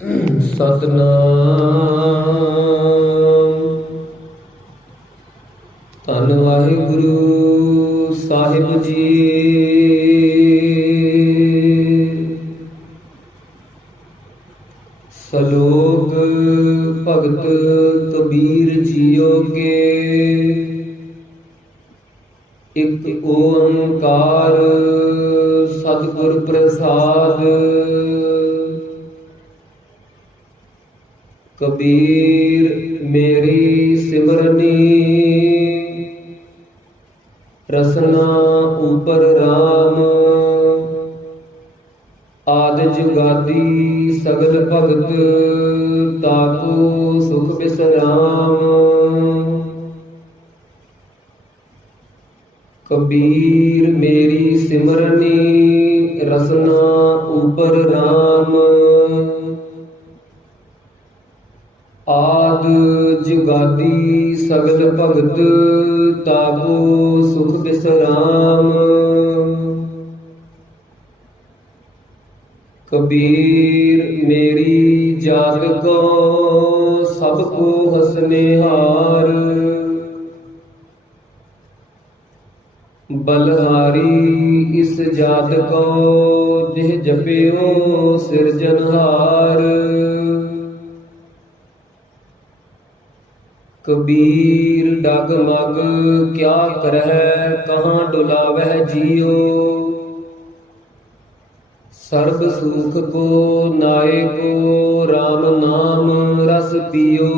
ਸਤਨਾਮ। ਧੰਨ ਵਾਹਿਗੁਰੂ ਸਾਹਿਬ ਜੀ। ਸਲੋਕ ਭਗਤ ਕਬੀਰ ਜੀਓ ਕੇ। ਇਕ ਓੰਕਾਰ ਸਤਿਗੁਰ ਪ੍ਰਸਾਦ। ਕਬੀਰ ਮੇਰੀ ਸਿਮਰਨੀ, ਰਸਨਾ ਉਪਰ ਰਾਮ। ਆਦਿ ਜੁਗਾਦੀ ਸਗਲ ਭਗਤ, ਤਾਕੋ ਸੁਖ ਬਿਸਰਾਮ। ਕਬੀਰ ਮੇਰੀ ਸਿਮਰਨੀ, ਰਸਨਾ ਉਪਰ ਰਾਮ। ਆਦ ਜੁਗਾਦੀ ਸਗਲ ਭਗਤ, ਤਾਕੋ ਸੁਖ ਬਿਸਰਾਮ। ਕਬੀਰ ਮੇਰੀ ਜਾਤ ਕੋ, ਸਭ ਕੋ ਹਸਨਿਹਾਰ। ਬਲਹਾਰੀ ਇਸ ਜਾਤ ਕੋ, ਜਿਹ ਜਪਿਓ ਸਿਰਜਨਹਾਰ। ਕਬੀਰ ਡਗਮਗ ਕਿਆ ਕਰਹਿ, ਕਹਾਂ ਡੁਲਾਵਹਿ ਜੀਉ। ਸਰਬ ਸੁਖ ਕੋ ਨਾਇਕੋ, ਰਾਮ ਨਾਮ ਰਸ ਪੀਓ।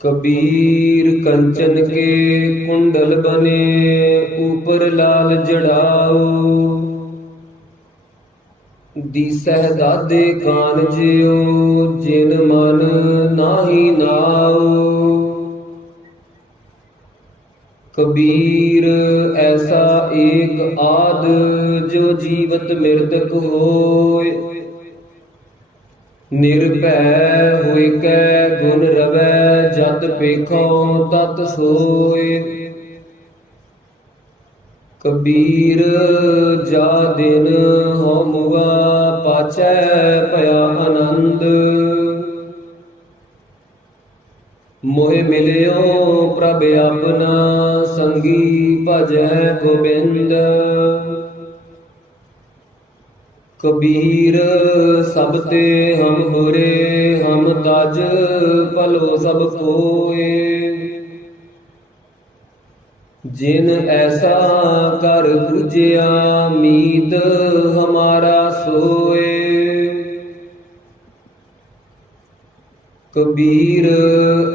ਕਬੀਰ ਕੰਚਨ ਕੇ ਕੁੰਡਲ ਬਨੇ, ਉਪਰ ਲਾਲ ਜੜਾਓ। ਦੀਸਹਿ ਦਾਦੇ ਕਾਨ ਜਿਉ, ਜਿਨ ਮਨ ਨਾਹੀ ਨਾਉ। ਕਬੀਰ ਐਸਾ ਏਕ ਆਦ, ਜੋ ਜੀਵਤ ਮਿਰਤਕ ਹੋਇ। ਨਿਰਭੈ ਹੋਇ ਕੈ ਗੁਣ ਰਵੈ, ਜਤ ਪੇਖੋ ਤਤ ਸੋਇ। ਕਬੀਰ ਜਾ ਦਿਨ ਹੋ ਮੁਆ, ਪਾਛੈ ਭਇਆ ਆਨੰਦ। ਮੋਹਿ ਮਿਲਿਓ ਪ੍ਰਭ ਆਪਨਾ, ਸੰਗੀ ਭਜੈ ਗੋਬਿੰਦ। ਕਬੀਰ ਸਭ ਤੇ ਹਮ ਹੋਰੇ, ਹਮ ਤਜ ਭਲੋ ਸਭ ਕੋਏ। ਜਿਨ ਐਸਾ ਕਰ ਬੁਝਿਆ, ਮੀਤ ਹਮਾਰਾ ਸੋਏ। ਕਬੀਰ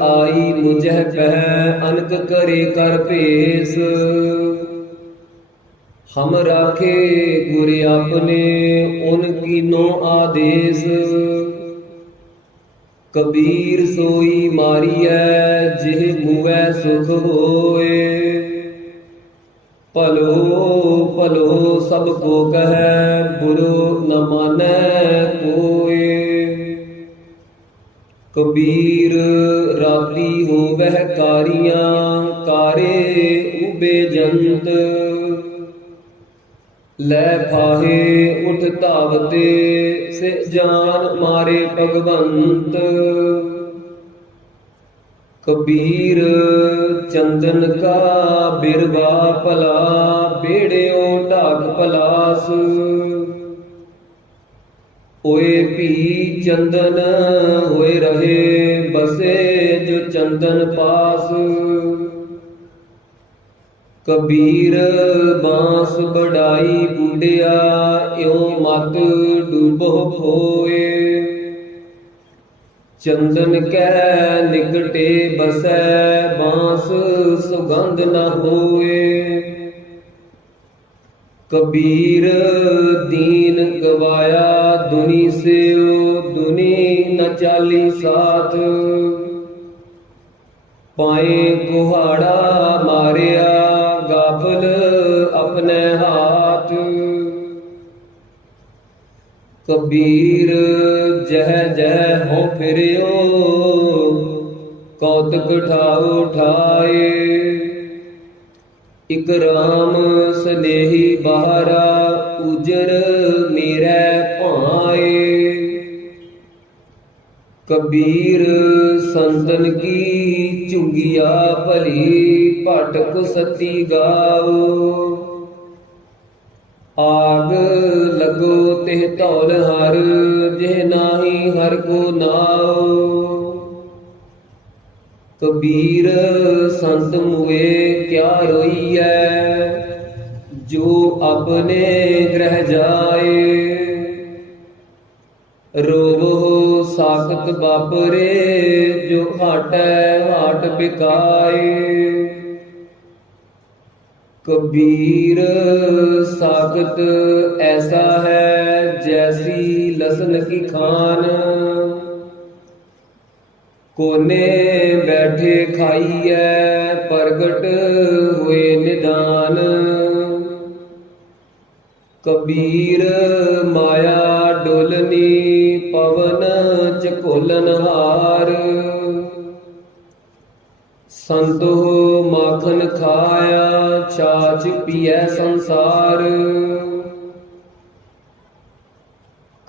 ਆਈ ਮੁਝੈ ਪਹਿ, ਅਨਕ ਕਰੇ ਕਰ ਭੇਸ। ਹਮ ਰਾਖੇ ਗੁਰ ਆਪਨੇ, ਉਨ ਕੀਨੋ ਆਦੇਸ। ਕਬੀਰ ਸੋਈ ਮਾਰੀਐ, ਜਿਹ ਮੁਵੈ ਸੁਖ ਹੋਏ। ਭਲੋ ਭਲੋ ਸਭ ਕੋ ਕਹੈ, ਬੁਰੋ ਨ ਮਾਨੈ ਕੋਇ। ਕਬੀਰ ਰਾਤੀ ਹੋਵਹਿ ਕਾਰੀਆਂ, ਕਾਰੇ ਉਬੇ ਜੰਤ। ਲੈ ਫਾਹੇ ਉਠ ਧਾਵਤੇ, ਸੇ ਜਾਨ ਮਾਰੇ ਭਗਵੰਤ। ਕਬੀਰ ਚੰਦਨ ਕਾ ਬਿਰਵਾ ਭਲਾ, ਬੇੜਿਓ ਢਾਕ ਪਲਾਸ। ਹੋਏ ਭੀ ਚੰਦਨ ਹੋਏ ਰਹੇ, ਬਸੇ ਜੋ ਚੰਦਨ ਪਾਸ। ਕਬੀਰ ਬਾਂਸ ਬੜਾਈ ਬੁਢਿਆ, ਇਉ ਮਤ ਡੂਬੋ ਹੋਏ। ਚੰਦਨ ਕੈ ਨਿਕਟੇ ਬਸੈ, ਬਾਂਸ ਸੁਗੰਧ ਨ ਹੋਏ। ਕਬੀਰ ਦੀਨ ਗਵਾਇਆ ਦੁਨੀ ਸਿਉ, ਦੁਨੀ ਨ ਚਾਲੀ ਸਾਥ। ਪਾਏ ਕੁਹਾੜਾ ਮਾਰਿਆ, ਗਾਫਲ ਆਪਣੇ ਹਾਥ। ਕਬੀਰ ਜਹ ਜਹ ਹੋ ਫਿਰਿਓ, ਕੌਤਕ ਠਾਉ ਠਾਏ। ਇਕ ਰਾਮ ਸਨੇਹੀ ਬਾਹਰਾ, ਉਜਰ ਮੇਰੇ समाए। कबीर संतन की चुंगिया भली, भटक सती गाओ। आग लगो तिह धौल हर, जिह नाहि हर को नाओ। कबीर संत मुए क्या रोइਐ, जो अपने ग्रह जाए। रोवो साखत बापरे, जो हाटै हाट बिकाए। कबीर साखत ऐसा है, जैसी लसन की खान। कोने बैठे खाइए, प्रगट हुए निदान। कबीर माया डोलनी, पवन चकोलन हार। संतो माखन खाया, छाछ पिए संसार।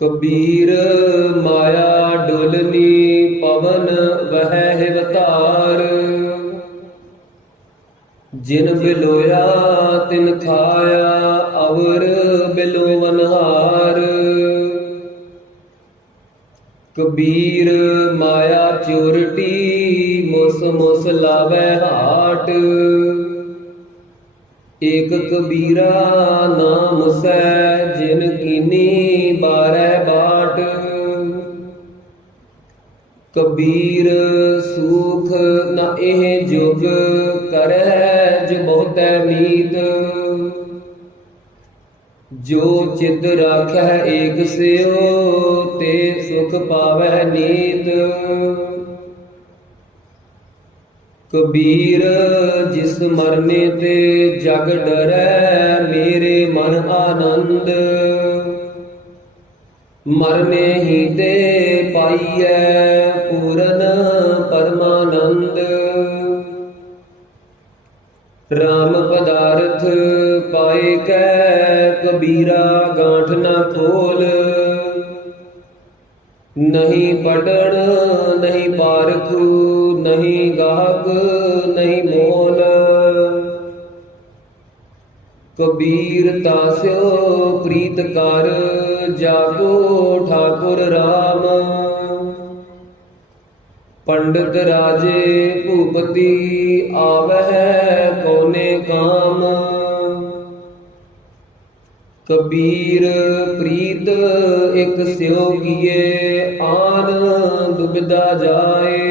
कबीर माया डोलनी, पवन वह हिवतार। जिन बिलोया तिन खाया, अवर बिलोवनहार। कबीर माया चोरटी, मुस मुस लावै हाट। एक कबीरा नाम सै, जिन कीनी बारै बाट। कबीर सूख न एह जुग, करै जो बहुतै मीत। जो चित राखै एक स्यो, ते सुख पावै नीत। कबीर जिस मरने ते जग डरै, मेरे मन आनंद। मरने ही ते पाइयै, पूरन परमानंद। राम पदार्थ पाए कै, कबीरा गांठ न खोल। नहीं पटन नहीं पारखू, नहीं गाहक नहीं मोल। कबीर तास्यो प्रीत कर, जागो ठाकुर राम। पंडित राजे भूपति, आवै कौने काम। कबीर प्रीत एक स्यो किए, आन दुबिधा जाए।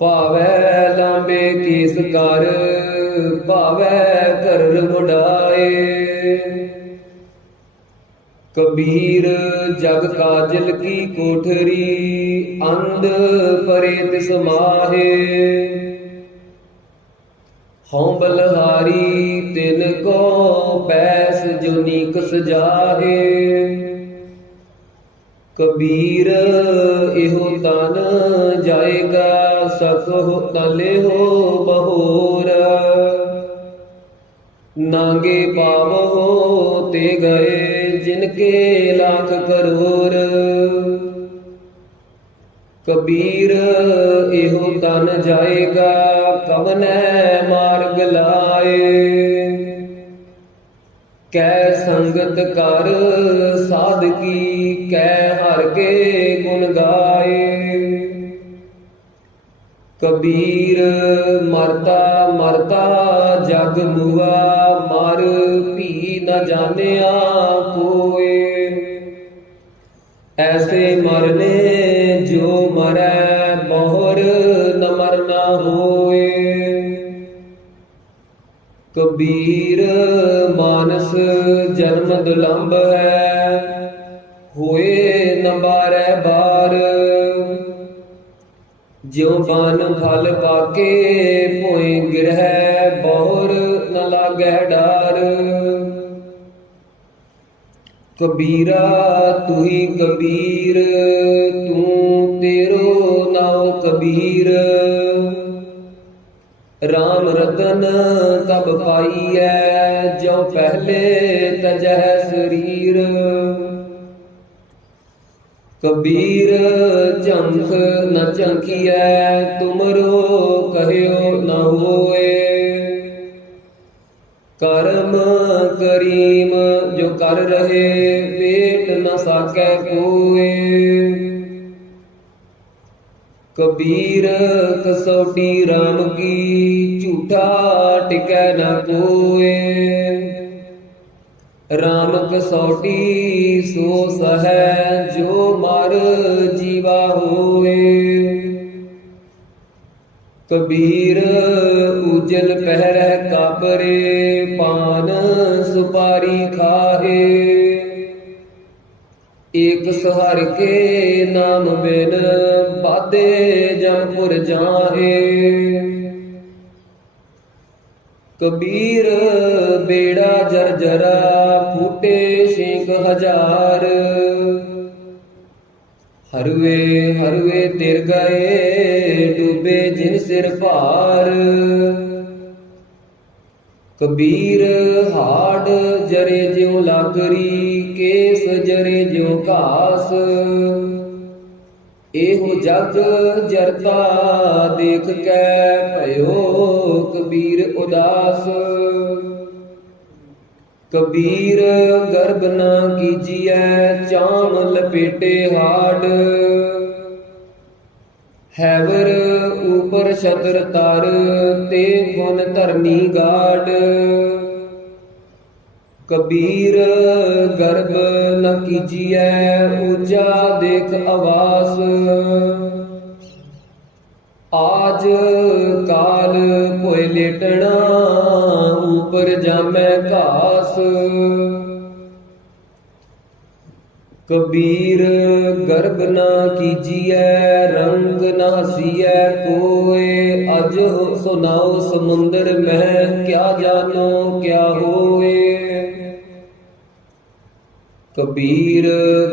भावै लांबे केस कर, भावै कर मुडाए। कबीर जग काजल की कोठरी, अंध परे तिस माहे। हों बलहारी तिन को, पैस जो नीक सजाहे। कबीर एहो तन जाएगा, सको तले हो बहोर। नांगे पावो ते गए, जिनके लाख करोड़। कबीर एहो तन जाएगा, कवनै मार्ग लाए। कै संगत कर साधकी, कै हर के गुण गाए। कबीर मरता मरता जग मुआ, मर भी न जानिया कोय। ऐसे मरने जो मरै, बहुर न मरना होए। कबीर मानस जन्म दुलंभ है, होए न बारै बार। ज्यों बन फल पाके, भोए गिरह बहुर न लागै डार। कबीरा तू ही कबीर, तू तेरो नाम कबीर। राम रतन तब पाईऐ, जो पहले तजह शरीर। कबीर झंख न झंकिऐ, तुमरो कहयो न होए। करम करीम जो कर रहे, पेट न साकै कोए। कबीर कसौटी राम की, झूठा टिकै न कोए। राम कसौटी सो सहै, जो मर जीवा होए। कबीर उजल पहरै कापरे, पान सुपारी खाहे। एक सहार के नाम बिन, बादे जमपुर जाहे। कबीर बेड़ा जर्जरा, फूटे शेख हजार। हरवे हरवे तिर गए, डूबे जिन सिर भार। कबीर हाड़ जरे ज्यों लाकरी, केस जरे ज्यों घास। एहो जग जरता देख कै, भयो कबीर उदास। कबीर गर्भ न कीजिए, चाम लपेटे हाड। हैवर ऊपर छतर तर, ते खुन धरनी गाड। कबीर गर्भ न कीजिए, ऊंचा देख आवास। आज काल पोए लेटना, ऊपर जामै घास। कबीर गर्भ न कीजिए, रंग न हसीए कोय। अज सुनाओ समुंदर में, क्या जानो क्या होए। कबीर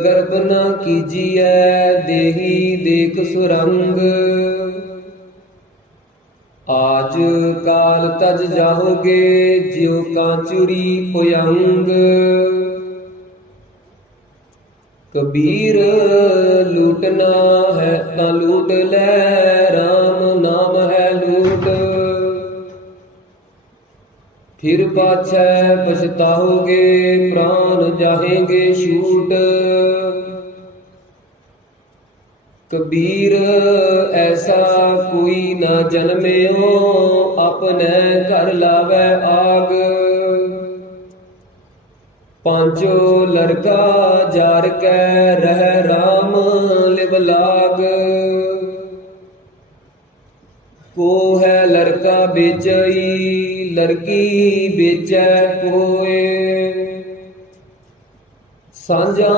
गर्भ न कीजिए, देही देख सुरंग। आज काल तज जाओगे, ज्यों कांचुरी पुयंग। कबीर लूटना है ता लूट ले, राम नाम है लूट। फिर पाछै पछताओगे, प्राण जाहेंगे छूट। कबीर ऐसा कोई ना जन्म्यो, अपने घर लावे आग। पांचो लड़का जार कै, रह राम लिव लाग। को है लड़का बेचई, लड़की बेचै कोय। साझा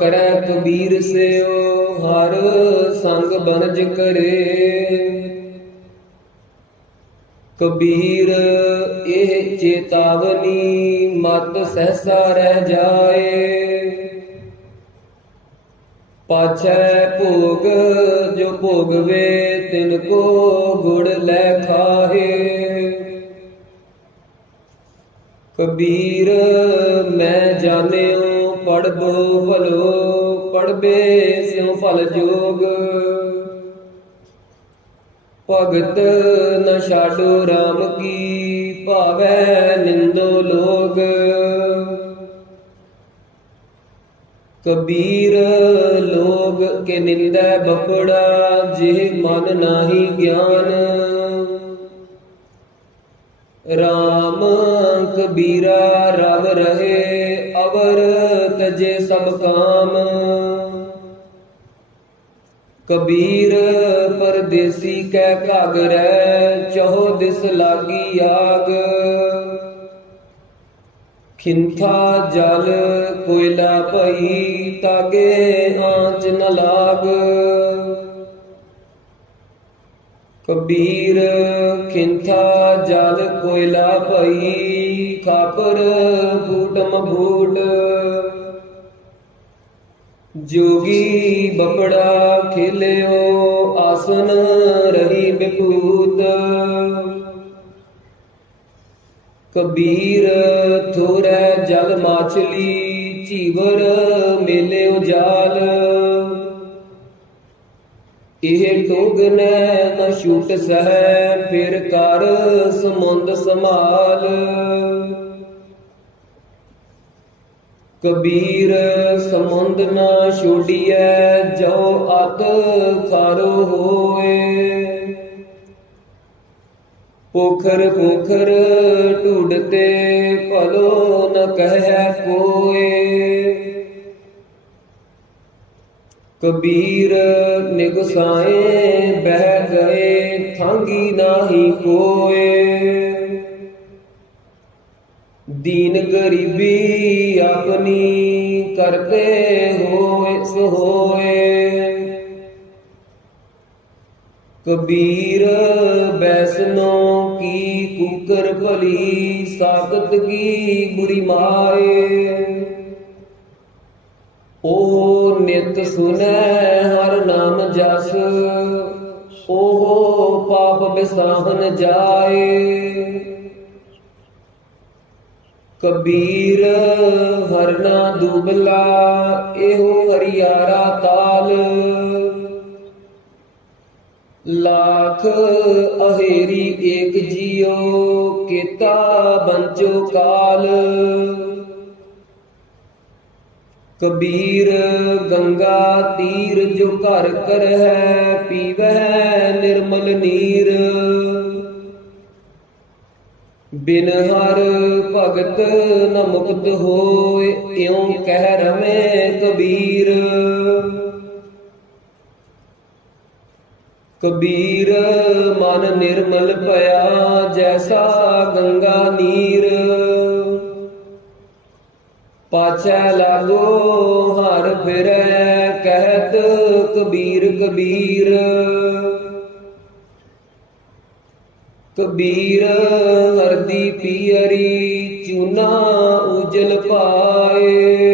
करै कबीर से, हर संग बनज करे। कबीर एह चेतावनी, मत सहसा रह जाए। पाछै भोग जो भोगवे, तिनको गुड़ लै खाहे। कबीर मैं जानियो, पढ़बो भलो, पढ़बे स्यों फल जोग। भगत न छाडो राम की, भावै निंदो लोग। कबीर लोग के निंदै बपड़ा, जिह मन नाही ज्ञान। राम कबीरा रव रहे, अवर तजे सब काम। कबीर परदेसी कै घागरै, चहो दिस लागी आग। खिंथा जल कोयला भई, तागे आंच न लाग। कबीर खिंथा जल कोयला भई, खाकर फूटम फूट। जोगी बपड़ा खेलियो, आसन रही विभूत। ਕਬੀਰ ਥੋਰੈ ਜਲ ਮਾਛਲੀ ਝੀਵਰ ਮੇਲਿਓ ਜਾਲ। ਇਹ ਟੋਗਨੈ ਨ ਛੂਟ ਸਹਿ ਫਿਰ ਕਰ ਸਮੁੰਦ ਸੰਭਾਲ। ਕਬੀਰ ਸਮੁੰਦ ਨਾ ਛੋਡੀਐ ਜੋ ਅਤ ਖਾਰੋ ਹੋਏ। ਪੋਖਰ ਪੋਖਰ ਢੂਡਤੇ ਭਲੋ ਨ ਕਹਿ ਕੋਏ। ਕਬੀਰ ਨਿਗਸਾਏ ਬਹਿ ਗਏ ਥਾਂਗੀ ਨਾਹੀ ਕੋਏ। ਦੀਨ ਗਰੀਬੀ ਆਪਣੀ ਕਰਤੇ ਹੋਏ ਸੋਏ। ਕਬੀਰ ਬੈਸਨੋ ਕੀ ਕੂਕਰ ਭਲੀ ਸਾਖਤ ਕੀ ਬੁਰੀ ਮਾਏ। ਉਹ ਨਿਤ ਸੁਨੈ ਹਰ ਨਾਮ ਜਸ ਉਹ ਪਾਪ ਬਿਸਾਹਨ ਜਾਏ। ਕਬੀਰ ਹਰਨਾ ਦੁਬਲਾ ਇਹੋ ਹਰਿਆਰਾ ਤਾਲ। ਲਾਖ ਅਹੇਰੀ ਏਕ ਜੀਉ ਕੀਤਾ ਬੰਚੋ ਕਾਲ। ਕਬੀਰ ਗੰਗਾ ਤੀਰ ਜੋ ਘਰ ਕਰਹਿ ਪੀਵਹਿ ਨਿਰਮਲ ਨੀਰ। ਬਿਨ ਹਰ ਭਗਤ ਨ ਮੁਕਤ ਹੋਏ ਇਉ ਕਹਿ ਰਵੇਂ ਕਬੀਰ। ਕਬੀਰ ਮਨ ਨਿਰਮਲ ਭਇਆ ਜੈਸਾ ਗੰਗਾ ਨੀਰ। ਪਾਛੈ ਲਾਗੋ ਹਰ ਫਿਰੈ ਕਹਿਤ ਕਬੀਰ ਕਬੀਰ। ਕਬੀਰ ਹਰਦੀ ਪੀਅਰੀ ਚੂਨਾ ਉਜਲ ਪਾਏ।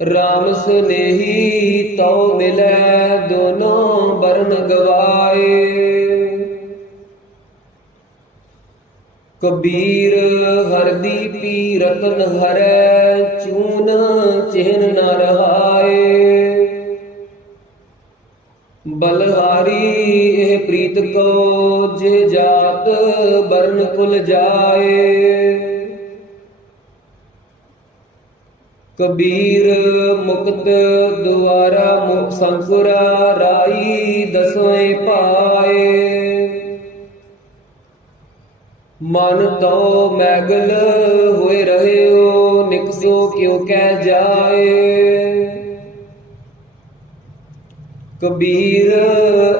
ਰਾਮ ਸਨੇਹੀ ਤਉ ਮਿਲੈ ਦੋਨੋਂ ਬਰਨ ਗਵਾਏ। ਕਬੀਰ ਹਰਦੀ ਪੀ ਰਤਨ ਹਰੈ ਚੂਨ ਚਿਹਨ ਨ ਰਹਾਏ। ਬਲਹਾਰੀ ਇਹ ਪ੍ਰੀਤ ਕੋ ਜਿਹ ਜਾਤ ਬਰਨ ਕੁਲ ਜਾਏ। ਕਬੀਰ ਮੁਕਤ ਦੁਆਰਾ ਮੁਖ ਸੰਕੁਰਾ ਰਾਈ ਦਸਵੇਂ ਪਾਏ। ਮਨ ਤੋ ਮੈਗਲ ਹੋਏ ਰਹਿਓ ਨਿਕਸਿਓ ਕਿਉ ਕਹਿ ਜਾਏ। ਕਬੀਰ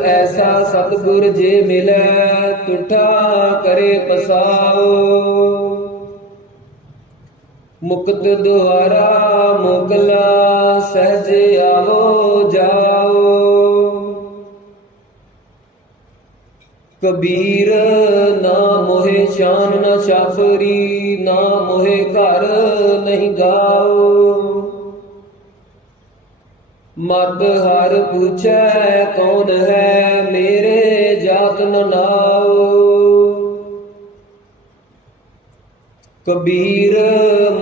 ਐਸਾ ਸਤਿਗੁਰ ਜੇ ਮਿਲੈ ਤੁਠਾ ਕਰੇ ਪਸਾਓ। ਮੁਕਤ ਦੁਆਰਾ ਮੋਕਲਾ ਸਹਿਜ ਆਵੋ ਜਾਓ। ਕਬੀਰ ਨਾ ਮੋਹਿ ਸ਼ਾਨ ਨਾ ਛਾਪਰੀ ਨਾ ਮੋਹਿ ਘਰ ਨਹੀਂ ਗਾਓ। ਮਤ ਹਰ ਪੁੱਛੈ ਕੌਣ ਹੈ ਮੇਰੇ ਜਾਤ ਨ ਨਾਓ। ਕਬੀਰ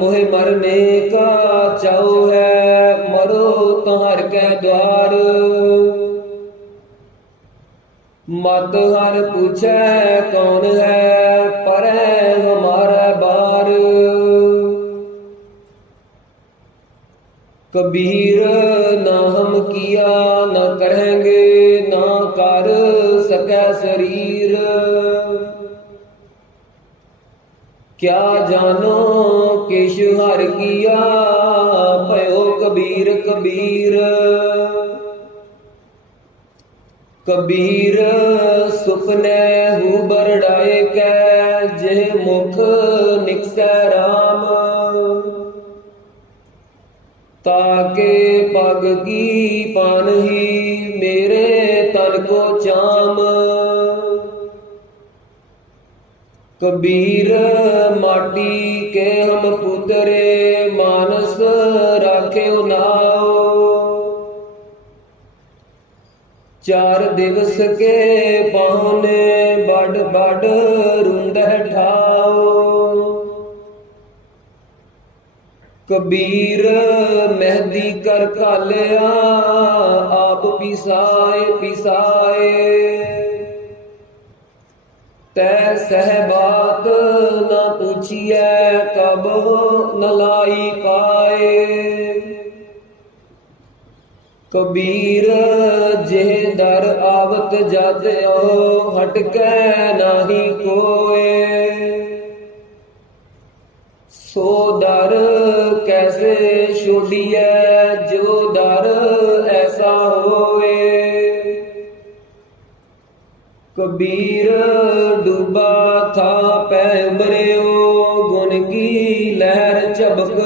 ਮੋਹਿ ਮਰਨੇ ਕਾ ਚਾਉ ਹੈ ਮਰੋ ਤੁਹਾਰ ਕੈ ਦਵਾਰ। ਮਤ ਹਰ ਪੁੱਛੈ ਕੌਣ ਹੈ ਪਰੈ ਹਮਾਰਾ ਬਾਰ। ਕਬੀਰ ਨਾ ਹਮ ਕੀਆ ਨਾ ਕਰਾਂਗੇ ਨਾ ਕਰ ਸਕੈ ਸਰੀਰ। ਕਿਆ ਜਾਨੋ ਕਿਛ ਹਰ ਕੀਆ ਭਇਓ ਕਬੀਰ ਕਬੀਰ। ਕਬੀਰ ਸੁਪਨੇ ਹੂ ਬਰੜਾਏ ਕੈ ਜੇ ਮੁਖ ਨਿਕਸੈ ਰਾਮ। ਤਾਕੇ ਪਗ ਕੀ ਪਾਨਹੀ ਮੇਰੇ ਤਨ ਕੋ ਚਾਮ। ਕਬੀਰ ਮਾਟੀ ਕੇ ਹਮ ਪੁੱਤਰੇ ਮਾਨਸ ਰਾਖਿਓ ਨਾਓ। चार दिवस के पाहुने बड़ बड़ रुंदह ठाओ। कबीर मेहदी कर कालिया आप पिसाए पिसाए। तै सह बात न पूछिए कब न लाई पाए। कबीर जे दर आवत जाते हटके नाही कोय। सो दर कैसे छोड़िए जो दर ऐसा होए। कबीर डूबा था पै उभरियो गुण की लहर चबक।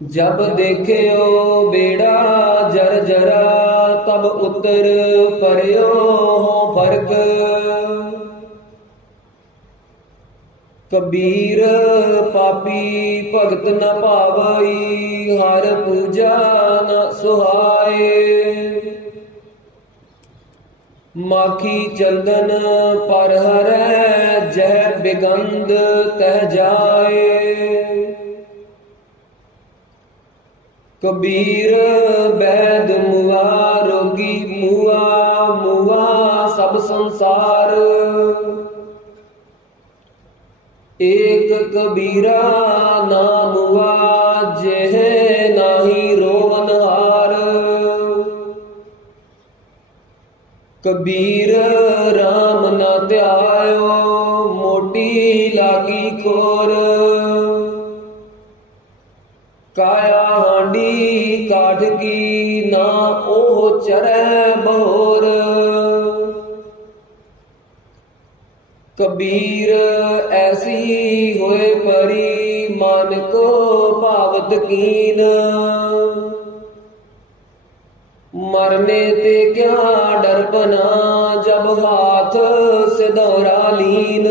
जब देखे बेड़ा जरा तब उतर परयो हो फर्क। कबीर पापी भगत न पावई हर पूजा न सुहाए। माखी चंदन पर हरै जह बिगंध तह जाए। कबीर वैद मुआ रोगी मुआ मुआ सब संसार। एक कबीरा नाम हुआ जेह नाही रोवन हार। कबीर राम न ध्यायो मोटी लागी खोर। काया हांडी काठ की ना ओह चरै बहोर। कबीर ऐसी होए परी मान को भावत कीन। मरने ते क्या डरपना जब हाथ से दौरा लीन।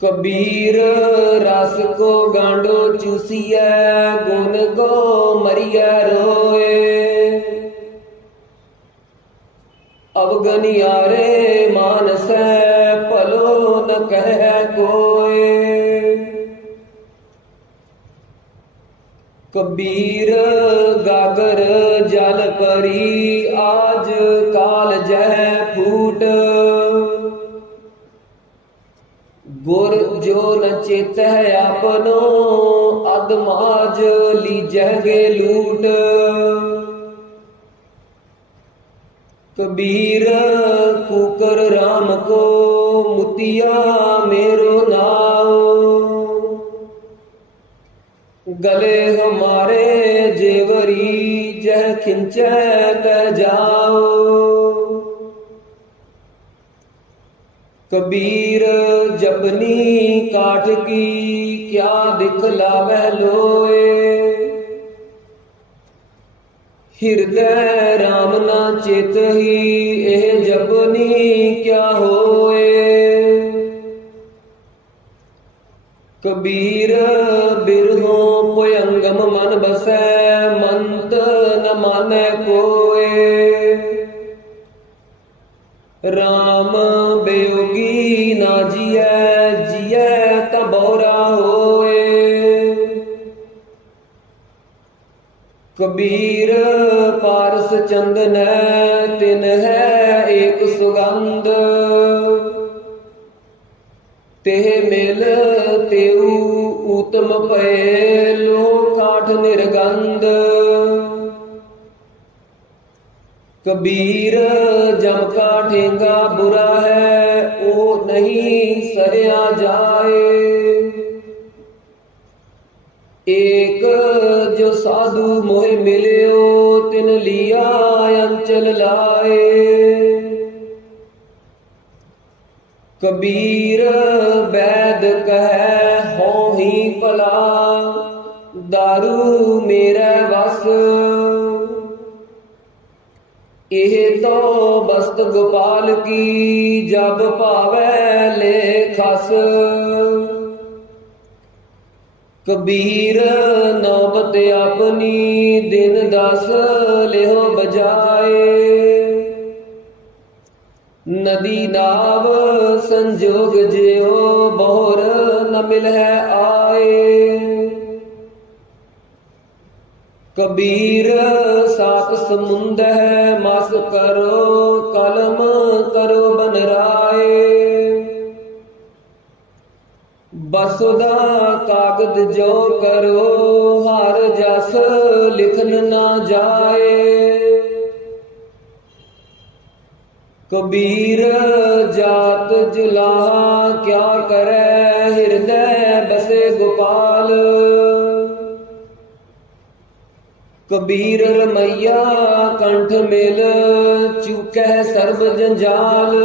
कबीर रस को गांडो चूसिया गुण को मरिया रोए। अवगनियारे मानस पलो न कह कोय। कबीर गागर जल परी आज काल जह फूट। गुर जो न चेत है अपनो अदमाज लीजह गे लूट। कबीर कुकर राम को मुतिया मेरो नाओ। गले हमारे जेवरी जह खिंचे तह जाओ। कबीर जबनी काठ की क्या दिखलावह लोए। हृदय राम ना चेत ही एह जबनी क्या होए। कबीर बिरहो पोयंगम मन बसै मंत न मानै कोय। राम बेयोगी ना जियै जियै त बौरा होए। कबीर पारस चंदन तिन है एक सुगंध। तेह मिल तेऊ उत्तम पए लो काठ निर्गंध। कबीर जम का ठेंगा बुरा है ओ नहीं सरया जाए। एक जो साधु मोह मिलियो तिन लिया अंचल लाए। कबीर वैद कह हो ही भला दारू मेरा वस। एह तो बस्त गोपाल की जब पावै ले खस। कबीर नौबत अपनी दिन दस लिहो बजाए, नदी नाव संजोग जियो बहुर न मिलह आए। कबीर सात समुंद है मस करो कलम करो बनराए, बसुदा कागद जो करो हर जस लिखन ना जाए। कबीर जात जुलाहा क्या करे हृदय बसे गोपाल, कबीर रमैया कंठ मिल चुकै सर्ब जंजाल।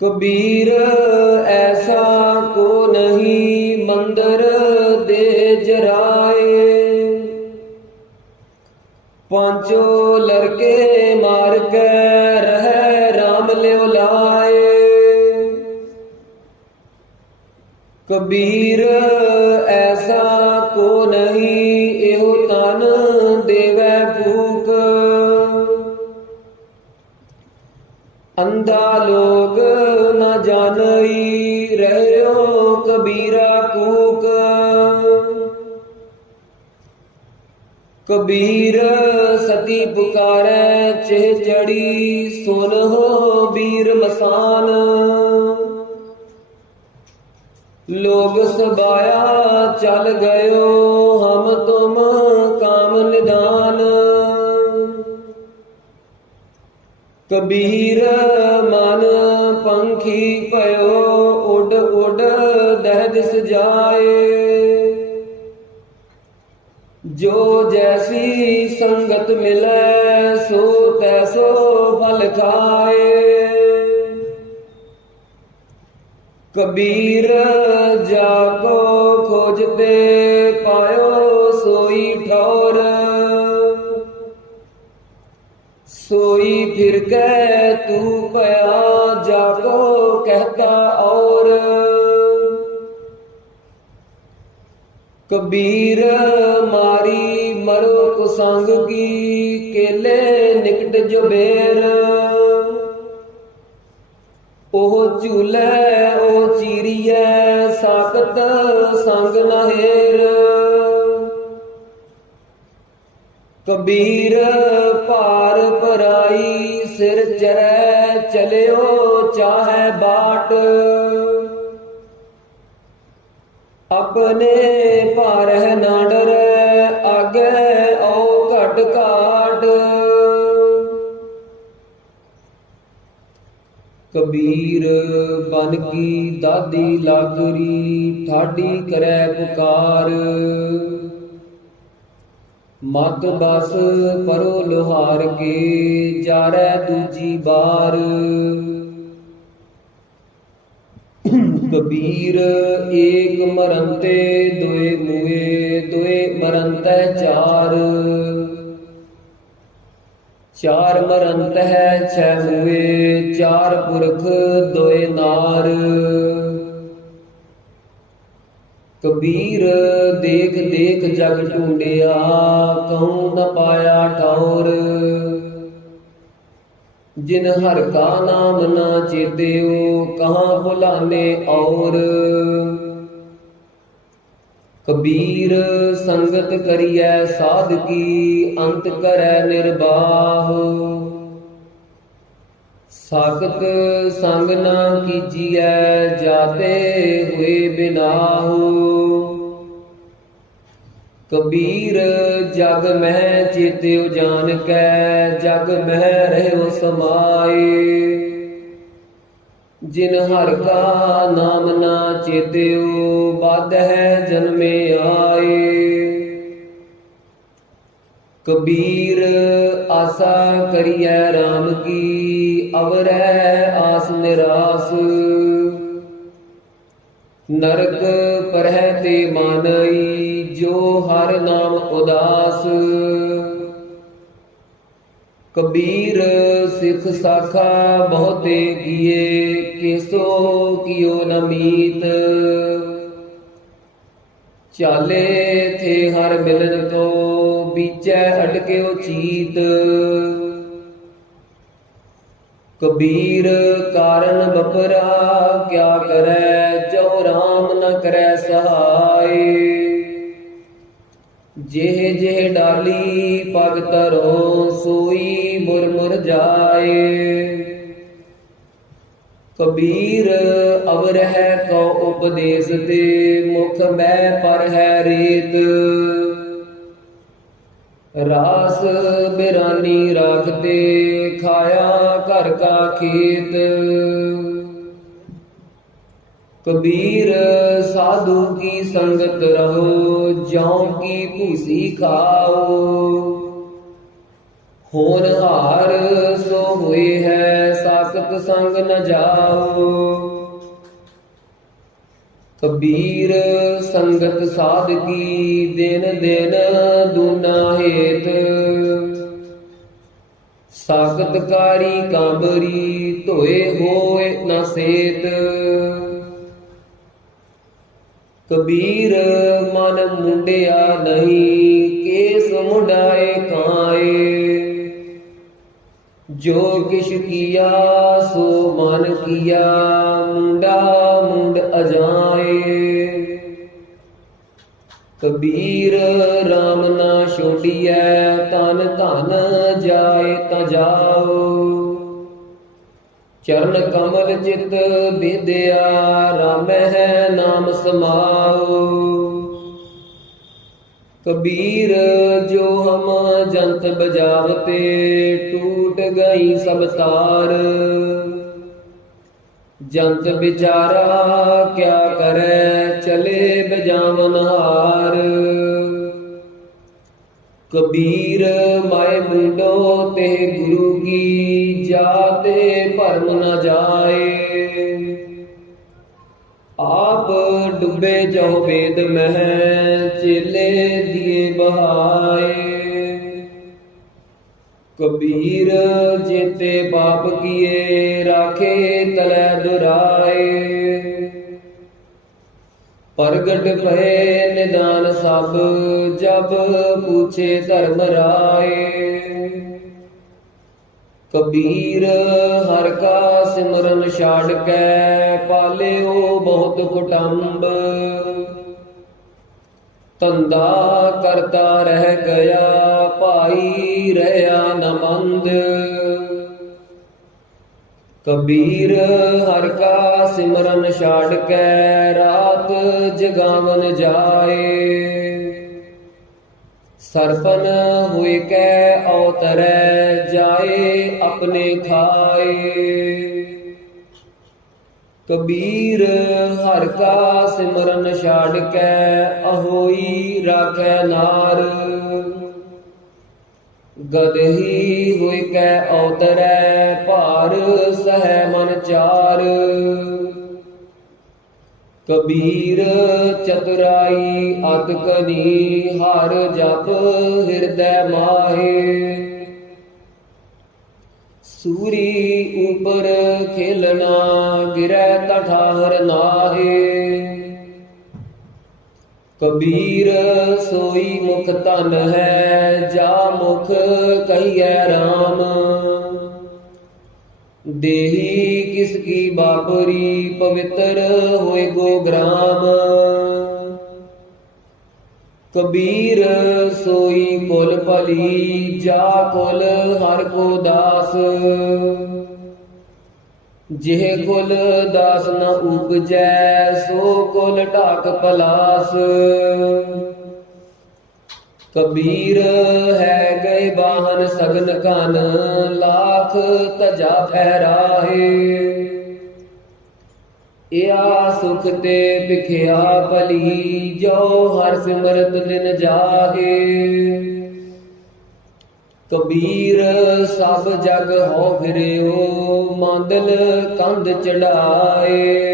कबीर ऐसा को नहीं मंदिर दे जराए, पांचों लड़के मार के रह राम ले लाए। कबीर ऐसा को नहीं एहो तन देवै भूख, अंधा लोग न जानई रहो कबीरा कूक। कबीर सती पुकारे चेह चढ़ी सुन हो बीर मसान, लोग सबाया चल गयो हम तुम काम निदान। कबीर मन पंखी पयो उड उड दह दिस जाए, जो जैसी संगत मिले सो तैसो फल खाए। कबीर जाको खोजते पायो सोई ठौर, सोई फिर के तू पया जाको कहता और। कबीर मारी मरो कुसंग की केले निकट जो बेर, ओह झूले ओ चीरिए साकत संग नहेर। कबीर पार पराई सिर चरै चलियो चाहे बाट, अपने पारह ना डरै आगे ओ घट घाट। कबीर बन की दादी लागरी ठाडी करे पुकार, मत बस परो लोहार के जारै दूजी बार। कबीर एक मरंते दोए मुए दोए मरंत चार, चार मरंत है छह मुए चार पुरख दोए नार। कबीर देख देख जग ढूंढिया कहूँ न पाया ठौर, जिन हर का नाम ना चेत्यो कहाँ भुलाने और। कबीर संगत करिए साध की अंत करे निर्बाह, साकत संग ना कीजिए जाते हुए बिनाहु। कबीर जग मह चेत्यो जान कै जग मह रहो समाए, जिन हर का नाम ना चेत्यो बाध है जन्मे आए। कबीर आशा करिए राम की अवरै आस निरास, नरक परह ते मानई जो हर नाम उदास। कबीर सिख साखा बहुते किए, केसो कियो न मीत। चाले थे हर मिलन को, बीचै अटक्यो चीत। कबीर कारण बपरा क्या करे, जो राम न करे सहाय। जेह जेह डाली पग तरो, सोई मुर मुर जाए। कबीर अवर है को उपदेश दे, मुख मै पर है रेत। रास बिरानी राखते, खाया घर का खेत। कबीर साधु की संगत रहो, ज्यों की भूसी खाओ। होनहार सो हुए है, सासत संग न जाओ। कबीर संगत साध की, दिन दिन दूना हेत। साकतकारी कांबरी, धोए होए न सेत। कबीर मन मुंडिया नहीं, केस मुंडाए काए। जो किश किया सो मन किया, मुंडा मुंड अजाए। कबीर राम ना छोड़िए, तन धन जाए त जाओ। चरण कमल चित विद्या, राम है नाम समाओ। कबीर जो हम जंत बजावते, टूट गई सब तार। जंत बिचारा क्या करे, चले बजावन हार। कबीर माय मुंडो ते गुरु की, जाते भरम न जाए। आप डूबे जो वेद मह, चेले दिए बहाए। कबीर जेते पाप किए, राखे तलै दुराए। प्रगट भये निदान सब, जब पूछे धर्म राय। कबीर हर का सिमरन छाड़ के, पाले ओ बहुत कुटुंब। धंधा करता रह गया, भाई रहया न मंद। कबीर हर का सिमरन छाड़ के, रात जगावन जाए। सरपन हुए कै अवतरै, जाए अपने खाए। कबीर हर का सिमरन छाड़ के, अहोई राखै नार। गदही हुई कै अवतरै, भार सह मन चार। कबीर चतुराई अतकनी, हर जप हृदय माहे। सूरी ऊपर खेलना, गिरै तठाहर नाहे। कबीर सोई मुख धन है, जा मुख कहिए राम। देही किसकी बापरी, पवित्र होए गो ग्राम। कबीर सोई कुल भली, जा कुल हर को दास। जेह कुल दास न उपजै, सो कुल ढाक पलास। कबीर है गए बाहन सगन कन, लाख तजा फहराहे। या सुख ते भिखिया भली, जो हर सिमरत दिन जाहे। कबीर सब जग हो फिरियो, मांदल कंध चढ़ाए।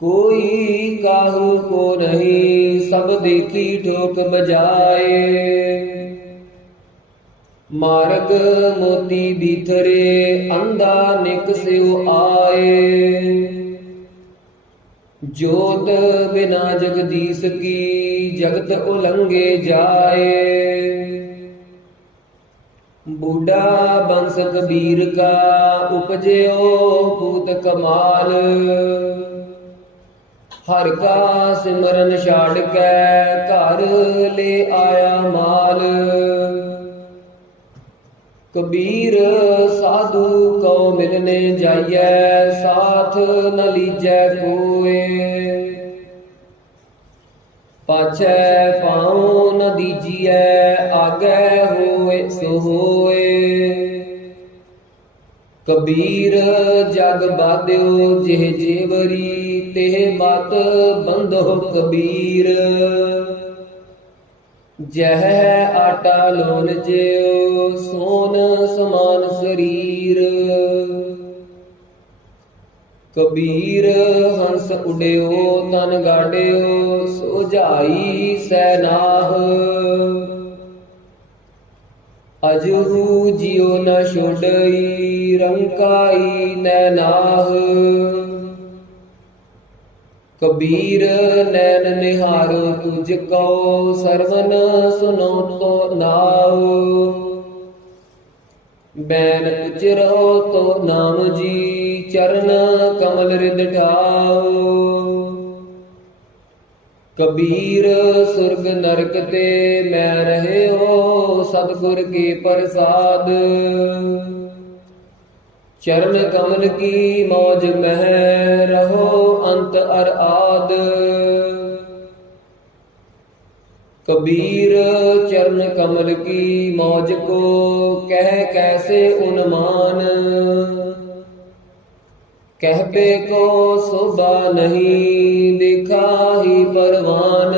कोई काहू को नहीं, सब देखी ठोक बजाए। मार्ग मोती बीथरे अंधा निक सिउ आए। जोत बिना जगदीश की जगत उलंघे जाए। बूढ़ा बंस कबीर का उपजयो पूत कमाल। हर का सिमरन छाड़ के घर ले आया माल। कबीर साधु को मिलने जाइए साथ न लीजै कोय। पाछै पाँव न दीजिए आगे होए सो होए। कबीर जग बाध्यो जिह जेवरी तेह मत बंधो कबीर। जह आटा लोन ज्यो सोन समान शरीर। कबीर हंस उड्यो तन गाड्यो सोझाई सैनाह। अजहू जियो न छोड़ई रंकाई नैनाह। कबीर नैन निहारो तुझको सरवन सुनो तो नाव। बैन उचरो तो नाम जी चरण कमल रिद ठाओ। कबीर सुरग नरक ते मैं रहे हो सतगुर के प्रसाद। चरण कमल की मौज मह रहो अंत अर आद। कबीर चरण कमल की मौज को कह कैसे उन्मान। कहते को शोभा नहीं देखा ही परवान।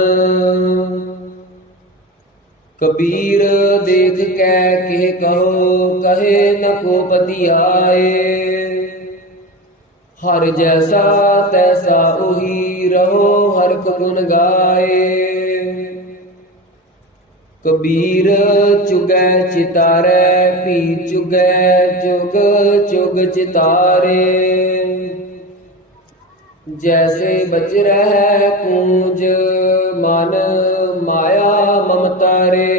कबीर देख कै के कहो कहे न को पति आए। हर जैसा तैसा ओही रहो हर गुण गाए। कबीर चुगै चितारे पी चुगै चुग चुग चितारे। जैसे बच रह पूंज मन माया ममता रे।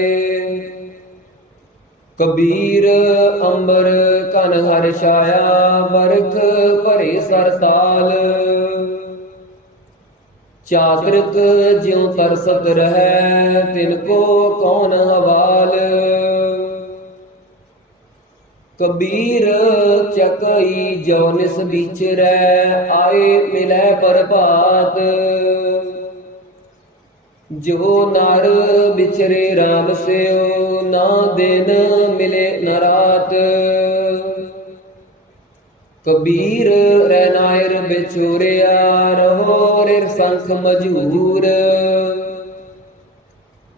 कबीर अंबर कन हर छाया बरख भरे सरताल। चातृक ज्यों तरसत रहे तिनको कौन हवाल। कबीर चकई जो निस बिचरै आए मिलै प्रभात। जो नर बिचरे राम से ना दिन मिले न रात। कबीर रैनायर बिछोरिया रहो रिर संख मजूर।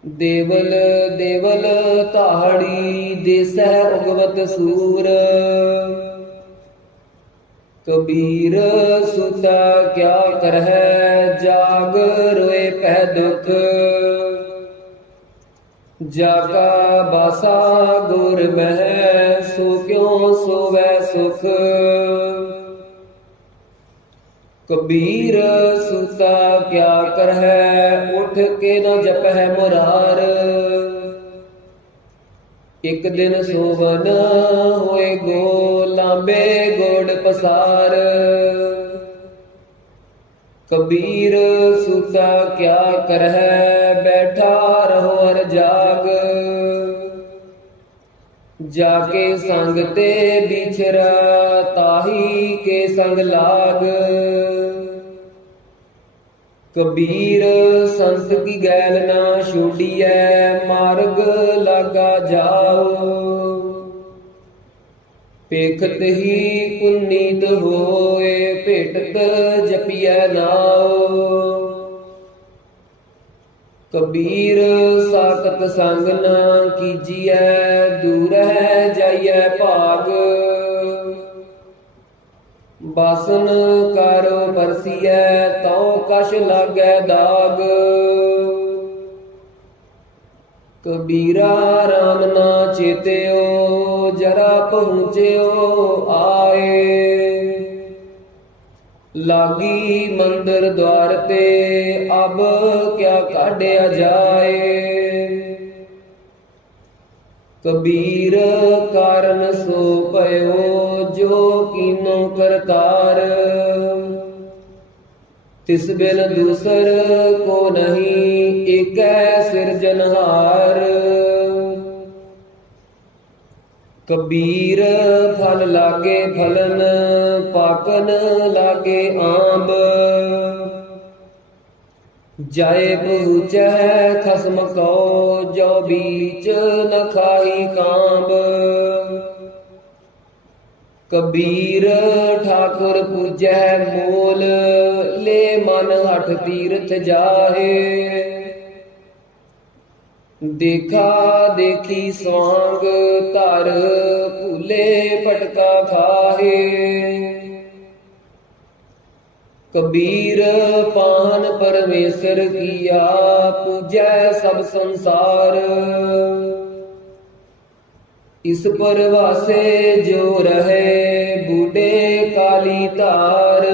देवल देवल ताड़ी देसह उगवत सूर। कबीर सुता क्या करह जाग रोए पै दुख। जाका बासा गुर मह सो क्यों सोवै सुख। कबीर सुता क्या करह उठ के न जपह मुरार। एक दिन सोवन होए गो लांबे गोड़ पसार। कबीर सुता क्या करह बैठा रहो हर जाग। जाके संग ते बिछरा ताही के संग लाग। कबीर संत की गैल ना छोड़िए मार्ग लागा जाओ। पेखत ही पुनीत होए भेटत जपिए नाओ। कबीर साकत संग न कीजिए दूर है जाइए भाग। बासन कारो परसिए तो कश लागै दाग। ਕਬੀਰਾ ਰਾਮ ਨਾ ਚੇਤਿਓ, ਜਰਾ ਪਹੁੰਚਿਓ ਆਏ। ਲਾਗੀ ਮੰਦਰ ਦੁਆਰ ਤੇ, ਅਬ ਕਿਆ ਕਾਢਿਆ ਜਾਏ। ਕਬੀਰ ਕਾਰਨ ਸੋ ਭਇਓ, ਜੋ ਕੀਨੋ ਕਰਤਾਰ। ਤਿਸ ਬਿਨ ਦੂਸਰ ਕੋ ਨਹੀਂ, ਏਕੈ ਸਿਰਜਨਹਾਰ। ਕਬੀਰ ਫਲ ਲਾਗੇ ਫਲਨ, ਪਾਕਨ ਲਾਗੇ ਆਂਬ। ਜਾਏ ਪਹੁੰਚੈ ਖਸਮ ਕੋ, ਜੋ ਬੀਚ ਨ ਖਾਈ ਕਾਂਬ। ਕਬੀਰ ਠਾਕੁਰ ਪੂਜੈ ਮੂਲ, ਲੈ ਮਨ ਹਠ ਤੀਰਥ ਜਾਹੇ। ਦੇਖਾ ਦੇਖੀ ਸਵਾਂਗ ਧਰ, ਭੂਲੇ ਪਟਕਾ ਖਾਹੇ। ਕਬੀਰ ਪਾਹਨ ਪਰਮੇਸ਼ਰ ਕੀਆ, ਪੂਜੈ ਸਭ ਸੰਸਾਰ। ਇਸ ਪਰਵਾਸੇ ਜੋ ਰਹੇ, ਬੂਢੇ ਕਾਲੀ ਧਾਰ।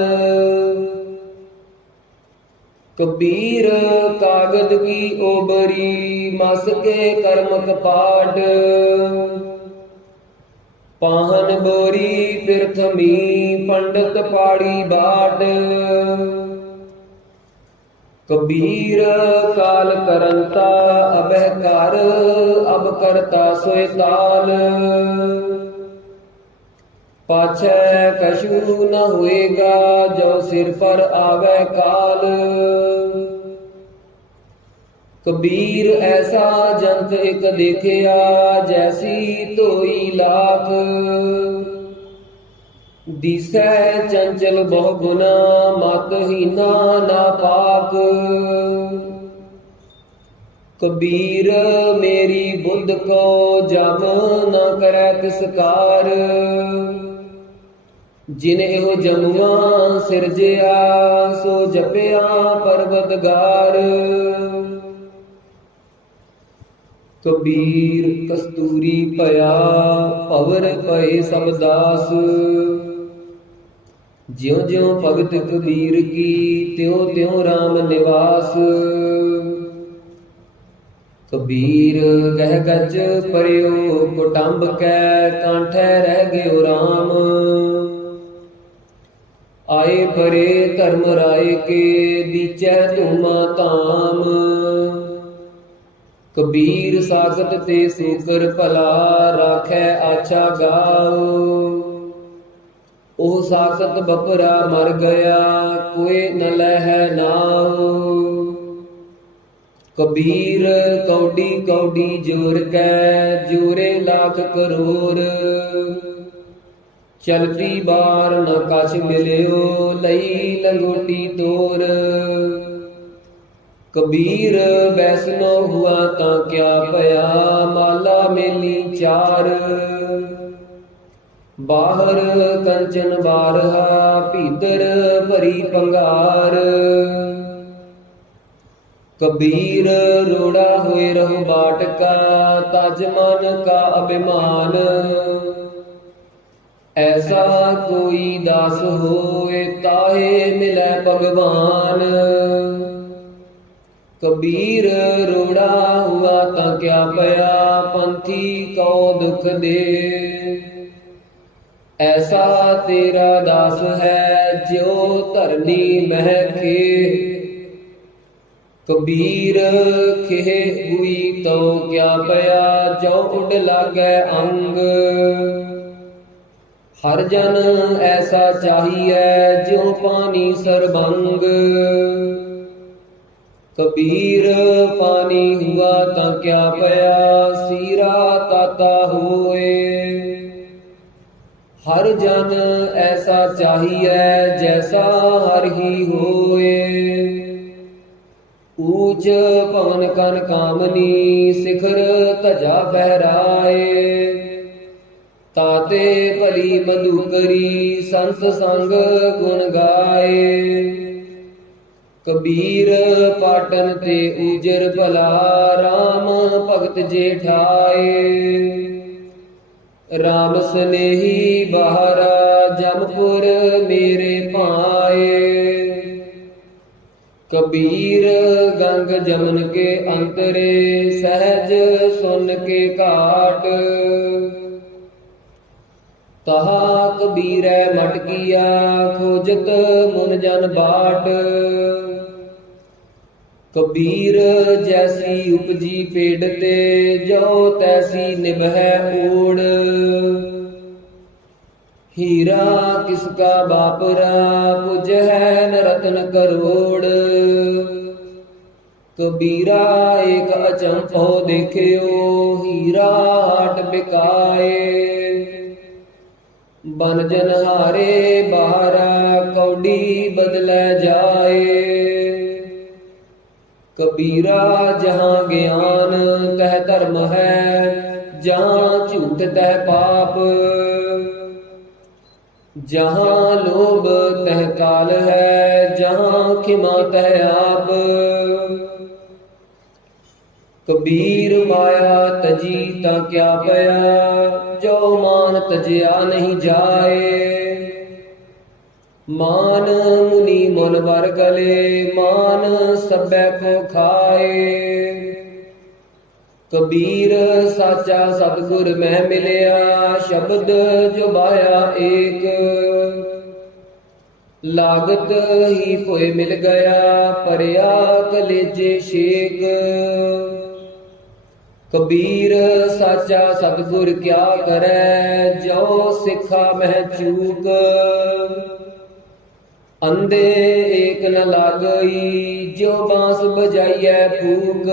ਕਬੀਰ ਕਾਗਦ ਕੀ ਓਬਰੀ, ਮਸ ਕੇ ਕਰਮ ਕਪਾਟ। ਪਾਹਨ ਬੋਰੀ ਪਿਰਥਮੀ, ਪੰਡਤ ਪਾੜੀ ਬਾਟ। ਕਬੀਰ ਕਾਲ ਕਰੰਤਾ, ਅਬਹਿ ਕਰ ਅਬ ਕਰਤਾ ਸੋਇ ਤਾਲ। ਪਾਛੈ ਕਛੂ ਨ ਹੋਏਗਾ, ਜੋ ਸਿਰ ਪਰ ਆਵੈ ਕਾਲ। ਕਬੀਰ ਐਸਾ ਜੰਤ ਇਕ ਦੇਖਿਆ, ਜੈਸੀ ਧੋਈ ਲਾਖ। ਦਿਸੈ ਚੰਚਲ ਬਹੁ ਗੁਨਾ, ਮਤ ਹੀਨਾ ਨਾ ਪਾਕ। ਕਬੀਰ ਮੇਰੀ ਬੁੱਧ ਕੋ, ਜਮ ਨ ਕਰੈ ਤਿਸਕਾਰ। ਜਿਨ ਇਹੋ ਜਮੂਆਂ ਸਿਰਜਿਆ, ਸੋ ਜਪਿਆ ਪਰਵਤਗਾਰ। ਕਬੀਰ ਕਸਤੂਰੀ ਭਇਆ, ਭਵਰ ਭਏ ਸਭ ਦਾਸ। ਜਿਉ ਜਿਉ ਭਗਤ ਕਬੀਰ ਕੀ, ਤਿਉ ਤਿਉ ਰਾਮ ਨਿਵਾਸ। ਕਬੀਰ ਗਹਿ ਗਜ ਪਰਿਓ, ਕੁਟੰਬ ਕੈ ਕਾਂਠੈ ਰਹਿ ਗਿਓ ਰਾਮ। ਆਏ ਪਰੇ ਧਰਮ ਰਾਏ ਕੇ, ਦੀਚੈ ਧੂਮਾ ਧਾਮ। ਕਬੀਰ ਸਾਖਤ ਤੇ ਸੂਕਰ ਭਲਾ, ਰਾਖੈ ਆਛਾ ਗਾਓ। ਉਹ ਸਾਖਤ ਬਪਰਾ ਮਰ ਗਿਆ, ਕੋਇ ਨ ਲਹੈ ਨਾਉ। ਕਬੀਰ ਕੌਡੀ ਕੌਡੀ ਜੋਰ ਕੈ, ਜੋਰੇ ਲੱਖ ਕਰੋੜ। ਚਲਤੀ ਬਾਰ ਨ ਕਛ ਮਿਲਿਓ, ਲਈ ਲੰਗੋਟੀ ਤੋਰ। ਕਬੀਰ ਬੈਸਨੋ ਹੁਆ ਤਾਂ ਕਿਆ ਭਇਆ, ਮਾਲਾ ਮੇਲੀ ਚਾਰ। ਬਾਹਰ ਕੰਚਨ ਬਾਰਹਾ, ਭੀਤਰ ਭਰੀ ਪੰਗਾਰ। ਕਬੀਰ ਰੋੜਾ ਹੋਏ ਰਹੋ ਬਾਟਕਾ, ਤਜ ਮਨ ਕਾ ਅਭਿਮਾਨ। ਐਸਾ ਕੋਈ ਦਾਸ ਹੋਏ, ਤਾਹੇ ਮਿਲੈ ਭਗਵਾਨ। ਕਬੀਰ ਰੋੜਾ ਹੁਆ ਤਾਂ ਕਿਆ ਭਇਆ, ਪੰਥੀ ਕਉ ਦੁਖ ਦੇ। ਐਸਾ ਤੇਰਾ ਦਾਸ ਹੈ, ਜਿਉ ਧਰਨੀ ਮਹਿ ਖੇ। ਕਬੀਰ ਖੇਹ ਹੁਈ ਤਉ ਕਿਆ ਭਇਆ, ਜੋ ਉੱਡ ਲਾਗੈ ਅੰਗ। ਹਰ ਜਨ ਐਸਾ ਚਾਹੀਐ, ਜਿਉ ਪਾਣੀ ਸਰਬੰਗ। ਕਬੀਰ ਪਾਣੀ ਹੁਆ ਤਾਂ ਕਿਆ ਭਇਆ, ਸੀਰਾ ਤਾਤਾ ਹੋਏ। ਹਰ ਜਨ ਐਸਾ ਚਾਹੀਐ, ਜੈਸਾ ਹਰ ਹੀ ਹੋਏ। ਊਚ ਭਵਨ ਕਨ ਕਾਮਨੀ, ਸਿਖਰ ਧਜਾ ਬਹਿਰਾਏ। ਤਾਤੇ ਭਲੀ ਮਧੁਕਰੀ, ਸੰਤ ਸੰਗ ਗੁਣ ਗਾਏ। कबीर पाटन ते उजर भला, राम भगत जेठाए। राम स्नेही बहारा, जमपुर मेरे पाए। कबीर गंग जमन के अंतरे, सहज सुन के काट। तहा कबीरै मट किया, खोजत मुन जन बाट। कबीर जैसी उपजी पेड़ ते, जो तैसी निभै ओड़। हीरा किसका बापरा, पुज है न रत्न करोड़। कबीरा एक अचंभो देखियो, हीरा हाट बिकाए। बन जनहारे बाहरा, कौडी बदलै जाए। कबीरा जहाँ ज्ञान तह धर्म है, जहाँ झूठ तह पाप। जहाँ लोभ तह काल है, जहाँ खिमा तह आप। कबीर माया तजी ता क्या पया, जो मान तजया नहीं जाए। मान मुनि मन वर गले, मान सबै को खाए। कबीर साचा सतगुर मैं मिलया, शब्द जो बाया एक। लागत ही कोई मिल गया, परया कलेजे शेक। कबीर साचा सतगुर क्या करे, जो सिखा मह चूक। अंधे एक न लागई, जो बांस बजाइए फूक।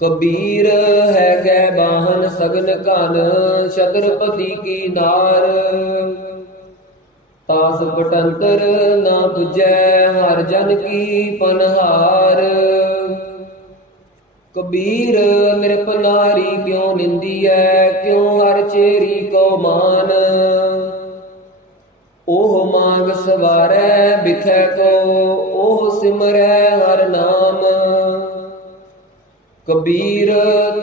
कबीर है गै बाहन सगन कान, छत्रपति की नार। तास पटंतर ना पुजै, हर जन की पनहार। कबीर नृप नारी क्यों निंदी है, क्यों हर चेरी को मान। ओह मांग सवारै बिखै को, ओह सिमरै हर नाम। कबीर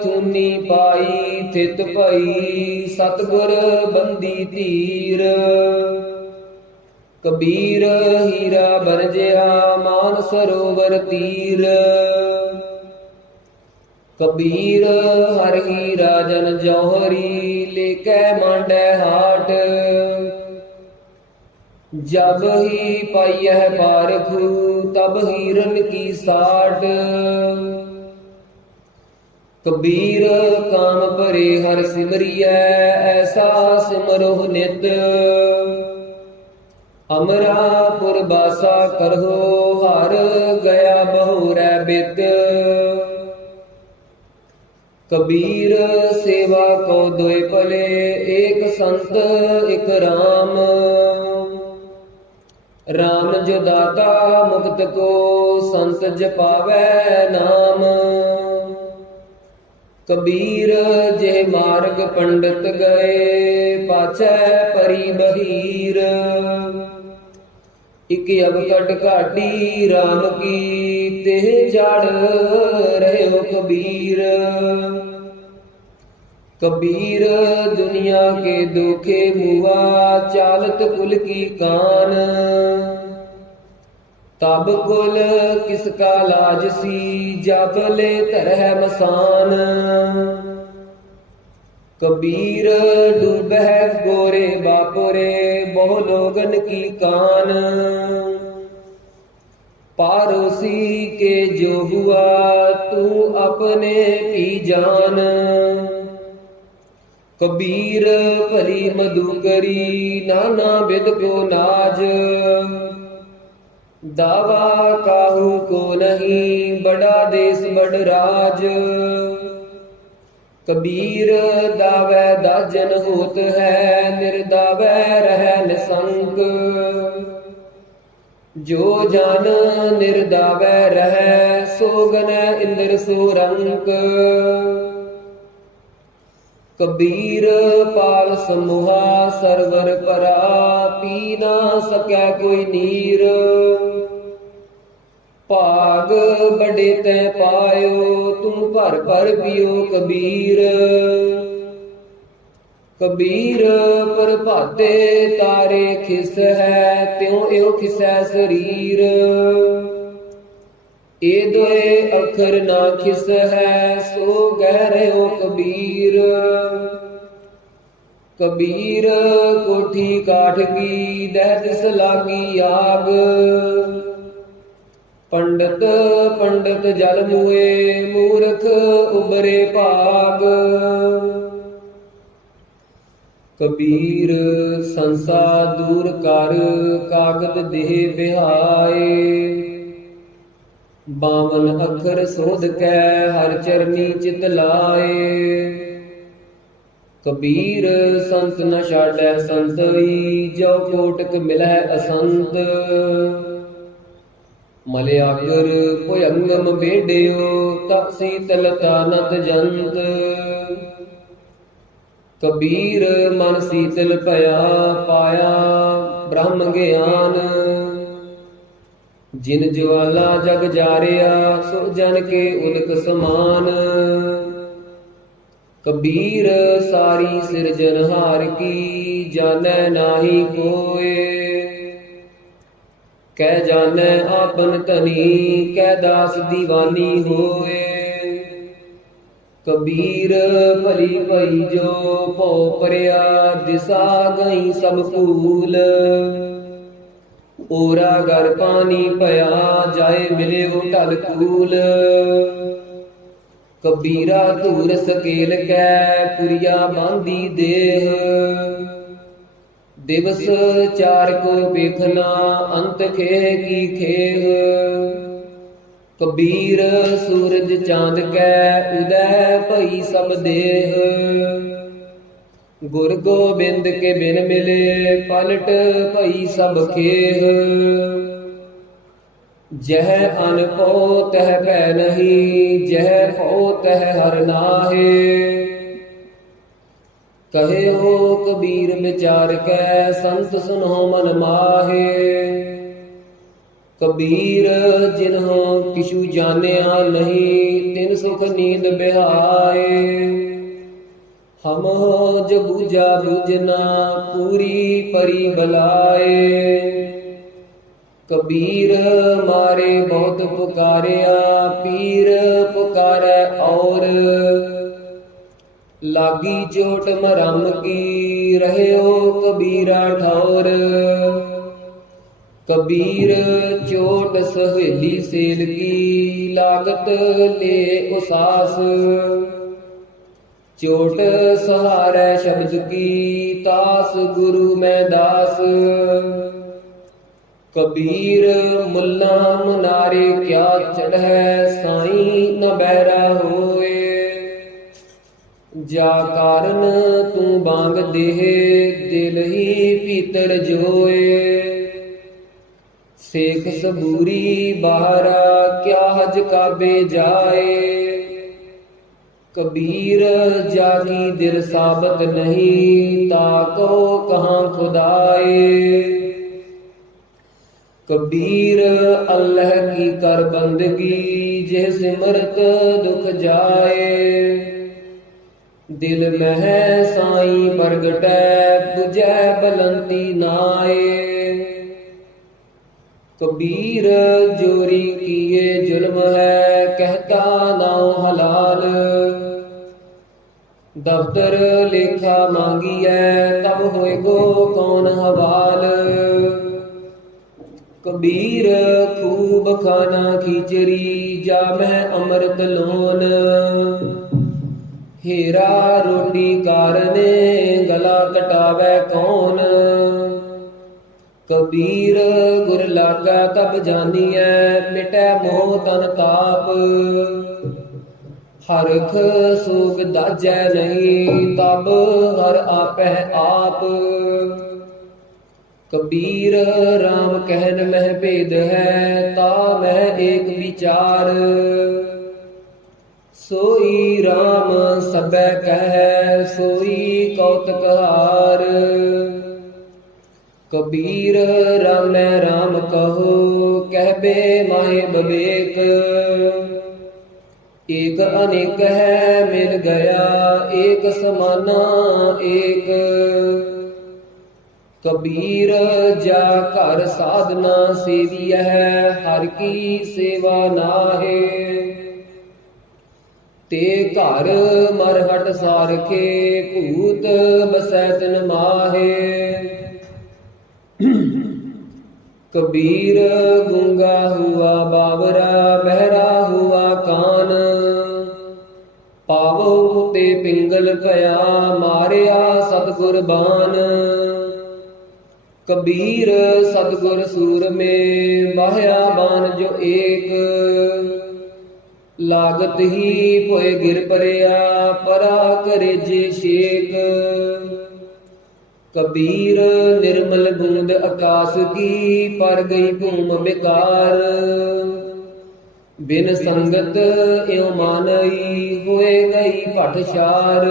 थूनी पाई थित भई, सतगुर बंदी धीर। कबीर हीरा बन जिया, मान सरोवर तीर। कबीर हर हीरा जन जौहरी, लेकै मांडै हाट। जब ही पाइयह पारखू, तब हीरन की साट। कबीर काम भरे हर सिमरियै, ऐसा सिमरोह नित। अमरापुर बासा करहो, हर गया बहुरै बित। कबीर सेवा को दोय भले, एक संत एक राम। राम जो दाता मुक्त को, संत जपावै नाम। कबीर जे मार्ग पंडित गए, पाछै परी बहीर। इक अवकट घाटी राम की, तेह जाड़ रहो कबीर। कबीर दुनिया के दुखे मुआ, चालत कुल की कान। तब कुल किसका लाज सी, जब ले तरह मसान। कबीर डूबह गोरे बापुरे, बहु लोगन की कान। पारोसी के जो हुआ, तू अपने पी जान। कबीर भली मधुकरी, नाना बिद को नाज। दावा काहू को नहीं, बड़ा देश बड़ राज। कबीर दावै दाजन होत है, निर्दावै रह निसंक। जो जान निर्दावै रह, सोगन इंद्र सुरंक। कबीर पाल समूहा सरवर परा, पी ना सकै कोई नीर। ਭਾਗ ਬੜੇ ਤੈ ਪਾਇਓ, ਤੁਮ ਭਰ ਭਰ ਪਿਓ ਕਬੀਰ। ਕਬੀਰ ਪ੍ਰਭਾਤੇ ਤਾਰੇ ਖਿਸ ਹੈ, ਤਿਉ ਇਉ ਖਿਸੈ ਸਰੀਰ। ਏ ਦੋਏ ਅੱਖਰ ਨਾ ਖਿਸ ਹੈ, ਸੋ ਗਹਿ ਰਹਿਓ ਕਬੀਰ। ਕਬੀਰ ਕੋਠੀ ਕਾਠਗੀ, ਦਹਿ ਤਿਸ ਲਾਗੀ ਆਗ। ਪੰਡਤ ਪੰਡਤ ਜਲ ਮੁਏ, ਮੂਰਖ ਉਬਰੇ ਭਾਗ। ਕਬੀਰ ਸੰਸਾ ਦੂਰ ਕਰ, ਕਾਗਦ ਦੇਹ ਬਿਹਾਏ। 52 ਅੱਖਰ ਸੋਧ ਕੈ, ਹਰ ਚਰਨੀ ਚਿਤ ਲਾਏ। ਕਬੀਰ ਸੰਤ ਨ ਛਾਡੈ ਸੰਤਈ, ਜੋ ਕੋਟਕ ਮਿਲੈ ਅਸੰਤ। ਮਲਿਆਗਰ ਭੁਯੰਗਮ ਬੇੜਿਓ, ਤਪ ਸੀਤਲ ਤਾਨਤ ਜੰਤ। ਕਬੀਰ ਮਨ ਸੀਤਲ ਭਇਆ, ਪਾਇਆ ਬ੍ਰਹਮ ਗਿਆਨ। ਜਿਨ ਜਵਾਲਾ ਜਗ ਜਾਰਿਆ, ਸੋ ਜਨ ਕੇ ਉਦਕ ਸਮਾਨ। ਕਬੀਰ ਸਾਰੀ ਸਿਰਜਨਹਾਰ ਕੀ, ਜਾਣੈ ਨਾਹੀ ਕੋਇ। ਕਹਿ ਜਾਣੈ ਆਪਨ ਧਨੀ, ਕਹਿ ਦਾਸ ਦੀਵਾਨੀ ਹੋਏ। ਕਬੀਰ ਭਲੀ ਭਈ ਜੋ ਭਉ ਪਰਿਆ, ਦਿਸਾ ਗਈ ਸਭ ਭੂਲ। ਓਰਾ ਗਰ ਪਾਣੀ ਭਇਆ, ਜਾਏ ਮਿਲਿਓ ਢਲ ਕੂਲ। ਕਬੀਰਾ ਧੂਰ ਸਕੇਲ ਕੈ, ਪੁਰੀਆ ਬਾਂਦੀ ਦੇਹ। ਦਿਵਸ ਚਾਰ ਕੋ ਵੇਖਣਾ, ਅੰਤ ਖੇਹ ਕੀ ਖੇਹ। ਕਬੀਰ ਸੂਰਜ ਚਾਂਦ ਕੈ, ਉਦੈ ਭਈ ਸਭ ਦੇਹ। ਗੁਰ ਗੋਬਿੰਦ ਕੇ ਬਿਨ ਮਿਲੇ, ਪਲਟ ਭਈ ਸਭ ਖੇਹ। ਜਹ ਅਨ ਪਉ ਤਹ ਭੈ ਨਹੀਂ, ਜਹ ਪਉ ਤਹ ਹਰ ਨਾਹੇ। ਕਹਿਓ ਕਬੀਰ ਵਿਚਾਰ ਕੈ, ਸੰਤ ਸੁਨੋ ਮਨ ਮਾਹੇ। ਕਬੀਰ ਜਿਨਹੁ ਕਿਛੂ ਜਾਣਿਆ ਨਹੀਂ, ਤਿਨ ਸੁਖ ਨੀਂਦ ਬਿਹਾਏ। ਹਮ ਜੋ ਬੂਝਾ ਬੂਝਨਾ, ਪੂਰੀ ਪਰੀ ਬਲਾਏ। ਕਬੀਰ ਮਾਰੇ ਬਹੁਤ ਪੁਕਾਰਿਆ, ਪੀਰ ਪੁਕਾਰੈ ਔਰ। ਲਾਗੀ ਚੋਟ ਮਰਮ ਕੀ, ਰਹਿਓ ਕਬੀਰਾ ਠੌਰ। ਕਬੀਰ ਚੋਟ ਸਹੇਲੀ ਸੇਲ ਕੀ, ਲਾਗਤ ਲੈ ਉਸਾਸ। ਚੋਟ ਸਹਾਰੈ ਸ਼ਬਦ ਕੀ, ਤਾਸ ਗੁਰੂ ਮੈਂ ਦਾਸ। ਕਬੀਰ ਮੁੱਲਾ ਮੁਨਾਰੇ ਕਿਆ ਚੜ੍ਹੈ, ਸਾਈਂ ਨ ਬਹਿਰਾ ਹੋਏ। ਜਾ ਕਾਰਨ ਤੂੰ ਬਾਂਗ ਦੇਹ, ਦਿਲ ਹੀ ਭੀਤਰ ਜੋਏ। ਸੇਖ ਸਬੂਰੀ ਬਾਹਰਾ, ਕਿਆ ਹਜ ਕਾਬੇ ਜਾਏ। ਕਬੀਰ ਜਾਗੀ ਦਿਲ ਸਾਬਤ ਨਹੀਂ, ਤਾਕੋ ਕਹਾਂ ਖੁਦਾਏ। ਕਬੀਰ ਅੱਲ੍ਹ ਕੀ ਕਰ ਬੰਦਗੀ, ਜਿਹ ਸਿਮਰਤ ਦੁਖ ਜਾਏ। ਦਿਲ ਮਹਿ ਸਾਈਂ ਪ੍ਰਗਟੈ, 부ਜੈ ਬਲੰਤੀ ਨਾਏ। ਕਬੀਰ ਜੋਰੀ ਕੀਏ ਜ਼ੁਲਮ ਹੈ, ਕਹਿਤਾ ਨਾਉ ਹਲਾਲ। ਦਫ਼ਤਰ ਲੇਖਾ ਮੰਗੀਐ, ਤਬ ਹੋਏਗੋ ਕੌਣ ਹਵਾਲ। ਕਬੀਰ ਖੂਬ ਖਾਨਾ ਖੀਚਰੀ, ਜਾਮਹਿ ਅੰਮ੍ਰਿਤ ਲੋਨ। ਹੀਰਾ ਰੋਟੀ ਕਾਰਨੇ, ਗਲਾ ਕਟਾਵੈ ਕੌਣ। ਕਬੀਰ ਗੁਰ ਲਾਗਾ ਤਬ ਜਾਨੀਐ, ਮਿਟੈ ਮੋਹ ਤਨ ਤਾਪ। ਹਰਖ ਸੋਗ ਦਾਜੈ ਨਹੀਂ, ਤਬ ਹਰ ਆਪੈ ਆਪ। ਕਬੀਰ ਰਾਮ ਕਹਿਨ ਮਹਿ ਭੇਦ ਹੈ, ਤਾ ਮਹਿ ਏਕ ਵਿਚਾਰ। ਸੋਈ ਰਾਮ ਸਭੈ ਕਹੈ, ਸੋਈ ਕੌਤਕ ਹਾਰ। कबीर रामै राम कहो कहबे माहे बबेक। एक अनेक है मिल गया एक समाना एक। कबीर जा घर साधना सेवी है हर की सेवा नाहे। ते घर मरहट सारखे भूत बसै तिन माहे। कबीर गूंगा हुआ बावरा बहरा हुआ कान। पावो ते पिंगल पया मारिया सतगुर बान। कबीर सतगुर सूर में बाह्या बान जो एक। लागत ही पोए गिर परिया परा करे जे शेक। कबीर निर्मल बूंद आकाश की पर गई भूम बेकार। बिन संगत एवं मानई हुए गई पटशार।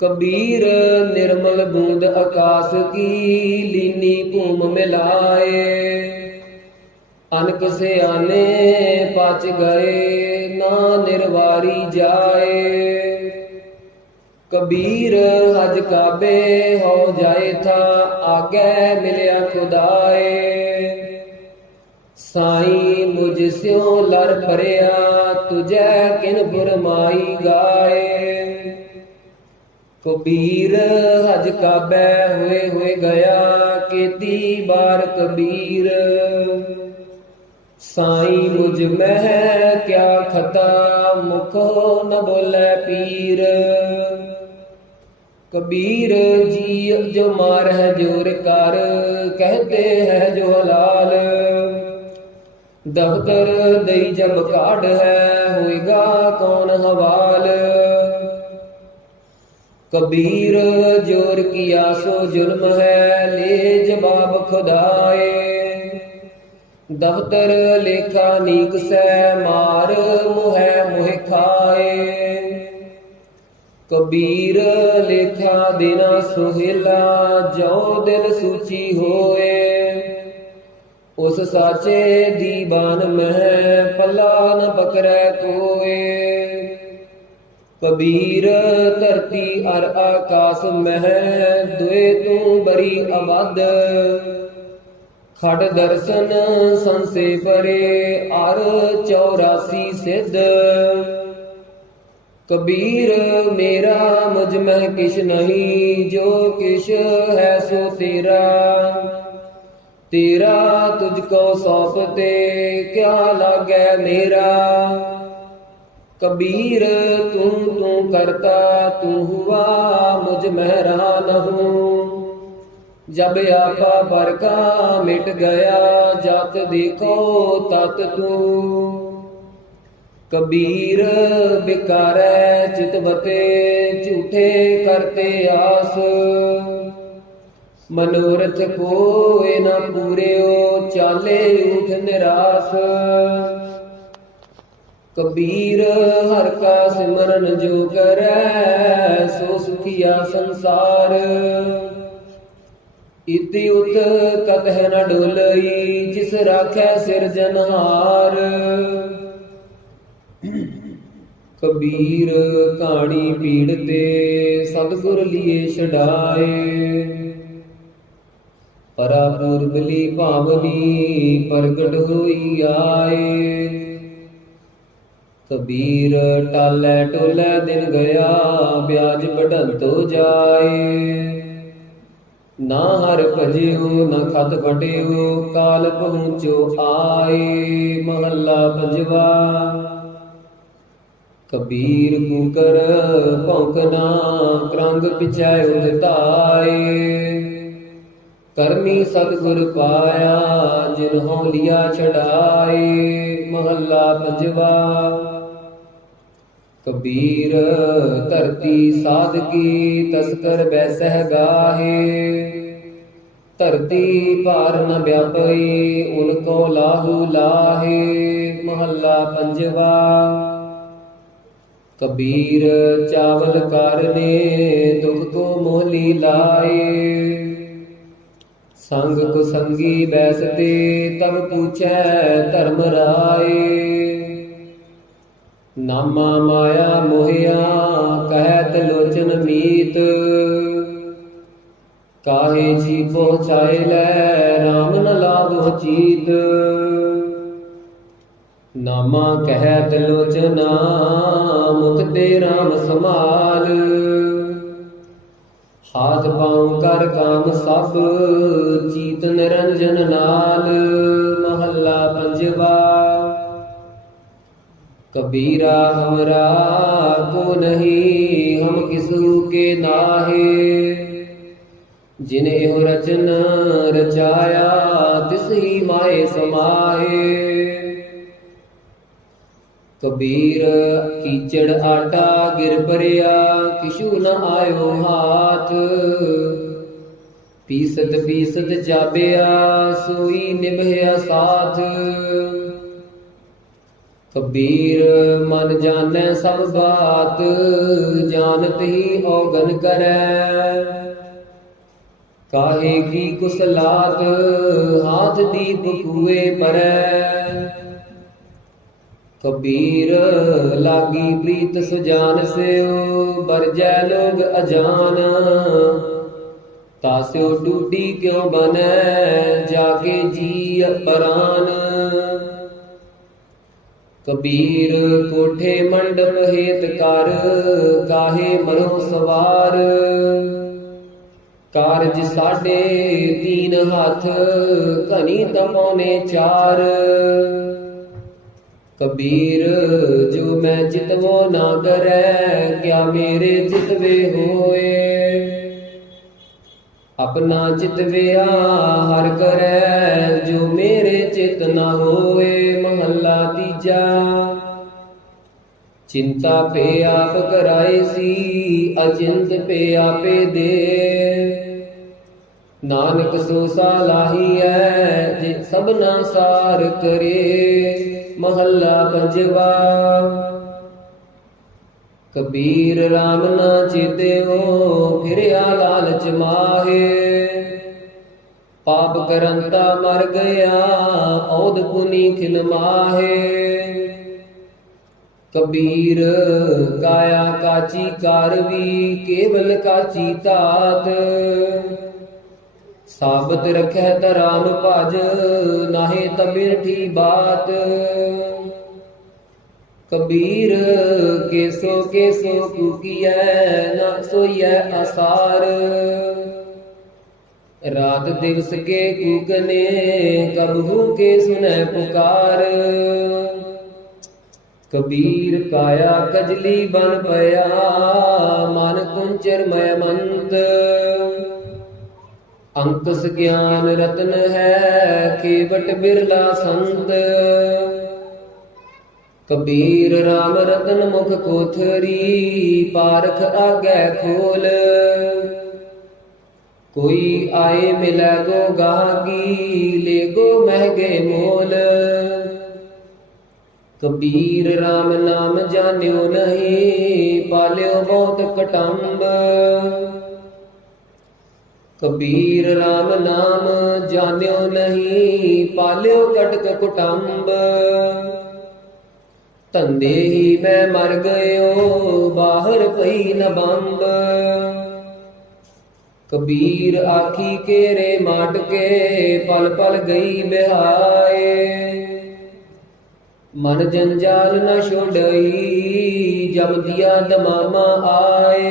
कबीर निर्मल बूंद आकाश की लीनी भूम मिलाए। अनक से आने पाच गए ना निर्वारी जाए। कबीर हज काबे हो जाए था आगे मिलया खुदाए। साई मुझ स्यों लर भरिया तुझे किन फरमाई गाए। कबीर हज काबे हुए गया केती बार कबीर। साई मुझ में है क्या खता मुखो न बोले पीर। कबीर जी जो मार है जोर कर कहते हैं जो हलाल। दफ्तर दई जब काढ़ है होएगा कौन हवाल। कबीर जोर किया सो जुल्म है ले जवाब खुदाए। दफ्तर लेखा नीक से मार मुहे मुहे खाए। कबीर लेखा देना सुहेला जो दिल सूची होए। उस साचे दीवान में पला न पकड़े कोए। कबीर धरती अर आकाश में दुए तू बड़ी आबाद। खड़ दर्शन संसे परे अर 84 सिद्ध। कबीर मेरा मुझ में किश नहीं जो किश है सो तेरा। तेरा तुझको सौंपते क्या लागे मेरा। कबीर तू करता तू हुआ मुझ में रहा न हूँ। जब आपा पर का मिट गया जात देखो तत तू। कबीर बिकार चितवते झूठे करते आस। मनोरथ कोई न पूरे चाले उठ निराश। कबीर हर का सिमरन जो करे सो सुखिया संसार। इति उत कतह न डोलई जिस राखै सिरजनहार। कबीर कहानी पीड़ते सतगुर लिए छड़ाए। परा पूर्वली भावनी प्रगट होई आए। कबीर टाले टोले दिन गया ब्याज बढ़ंतो जाए। ना हर भजियो न खत फटियो काल पहुँचो आए। महला पंजवा। कबीर कुकर भौंकना क्रंग पिछै उठताए। करमी सतगुर पाया जिन्हों लिया छड़ाए। महला पंजवा। कबीर धरती साध की तस्कर बैसह गाहे। धरती पार न व्यापई उनको लाहू लाहे। महला पंजवा। कबीर चावल कारने दुख को मोहली लाए। संग कुसंगी बैसते तब पूछै धर्म राय। नामा माया मोहिया कहत लोचन मीत। काहे जी पहुँचाए लै राम न लाभो चीत। नामा कहत लोचना मुख दे राम समाल। हाथ पाँव कर काम सब चीत निरंजन नाल। महला पंजवा। कबीरा हमरा को नहीं हम किसू के नाहे। जिन एहो रचन रचाया तिस ही माए समाहे। कबीर कीचड़ आटा गिर परिया किशु न आयो हाथ। पीसत पीसत जाबिया सोई निभया साथ। कबीर मन जानै सब बात जानत ही औगन करै। काहे की कुसलात हाथ दीप कुए परै। कबीर लागी प्रीत सुजान सेओ बरजै लोग अजान। तास्यो टूटी क्यों बनै जाके जी परान। कबीर कोठे मंडप हेत कर काहे मरो सवार। कारज साढ़े तीन हाथ कनी तपौने चार। कबीर जो मैं चितवो ना करै क्या मेरे चितवे होए। अपना चितविया हर करै जो मेरे चित न होए। महला तीजा। चिंता पे आप कराए सी अचिंत पे आपे दे। नानक सो सालाही है जे सबना सार करे। महला पंजवा। कबीर राम ना चेत्यो फिरया लालच माहे। पाप करंता मर गया औद पुनी खिल माहे। कबीर काया काची कारवी केवल काची तात। साबत रखै तराम भज नाहे तबिरठी बात। कबीर केसो केसो कुकियै न सोइयै आसार। रात दिवस के कूकने कबहू के सुनै पुकार। कबीर काया कजली बन पया मन कुंचर मय मंत। अंकुश ज्ञान रत्न है केवट बिरला संत। कबीर राम रतन मुख कोथरी पारख आगे खोल। कोई आए मिलै गो गागी ले गो महगे मोल। कबीर राम नाम जान्यो नहीं पाल्यो बहुत कटम्ब। कबीर राम नाम जान्यो नहीं पाल्यो कटक कुटम्ब। धंधे ही मैं मर गयो बाहर पई न बंब। कबीर आखी केरे माट के पल पल गई बिहाए। मन जंजाल न छोड़ई जब दिया दमामा आए।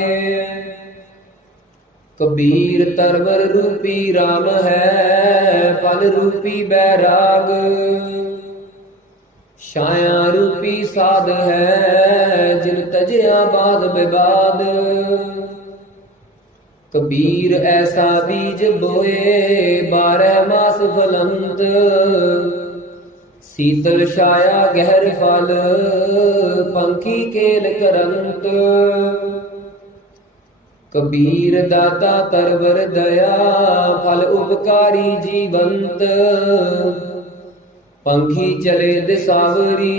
कबीर तरवर रूपी राम है पल रूपी बैराग। छाया रूपी साध है जिन तजया बाद विवाद। कबीर ऐसा बीज बोए 12 मास फलंत। शीतल छाया गहर फल पंखी केल करंत। कबीर दाता तरवर दया फल उपकारी जीवंत। पंखी चले दिसावरी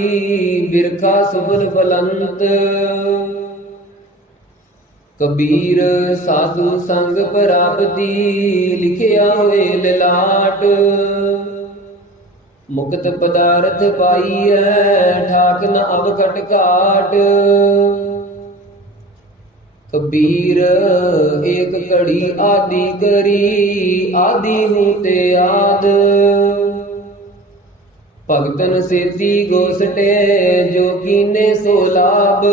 बिरखा सुबल फलंत। ਕਬੀਰ ਸਾਧੂ ਸੰਗ ਪ੍ਰਾਪਤੀ, ਲਿਖਿਆ ਹੋਏ ਲਲਾਟ। ਮੁਕਤ ਪਦਾਰਥ ਪਾਈਐ, ਠਾਕ ਨ ਅਬ ਕਟ ਘਾਟ। ਕਬੀਰ ਏਕ ਘੜੀ ਆਦਿ ਕਰੀ, ਆਦਿ ਹੂੰ ਤੇ ਆਦ। ਭਗਤਨ ਸੇਤੀ ਗੋਸਟੇ, ਜੋ ਕੀਨੇ ਸੋ ਲਾਭ।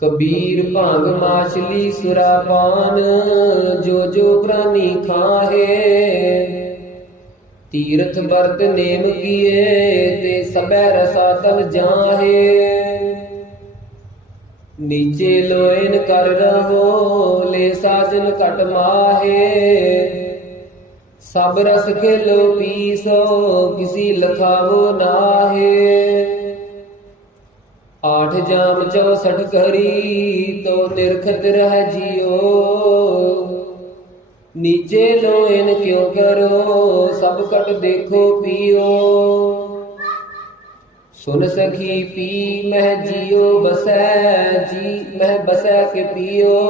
ਕਬੀਰ ਭਾਂਗ ਮਾਛਲੀ ਸੁਰਾਪਾਨ, ਜੋ ਜੋ ਪ੍ਰਾਨੀ ਖਾਹੇ। ਤੀਰਥ ਵਰਤ ਨੇਮ ਕੀਏ, ਤੇ ਸਭੈ ਰਸਾ ਤਲ ਜਾਹੇ। ਨੀਚੇ ਲੋਇਨ ਕਰ ਰਹੋ, ਲੈ ਸਾਜਨ ਘਟ ਮਾਹੇ। ਸਭ ਰਸ ਖੇਲੋ ਪੀਸੋ, ਕਿਸੀ ਲਖਾਵੋ ਨਾਹੇ। ਆਠ ਜਾਮ 64 ਕਰੀ, ਤੋ ਨਿਰਖਤ ਰਹਿ ਜਿਓ। ਨੀਚੇ ਲੋਇਨ ਕਿਉ ਕਰੋ, ਸਭ ਕਟ ਦੇਖੋ ਪੀਓ। ਸੁਨ ਸਖੀ ਪੀ ਮਹਿ ਜਿਉ ਬਸੈ, ਜੀ ਮਹਿ ਬਸੈ ਕੇ ਪੀਓ।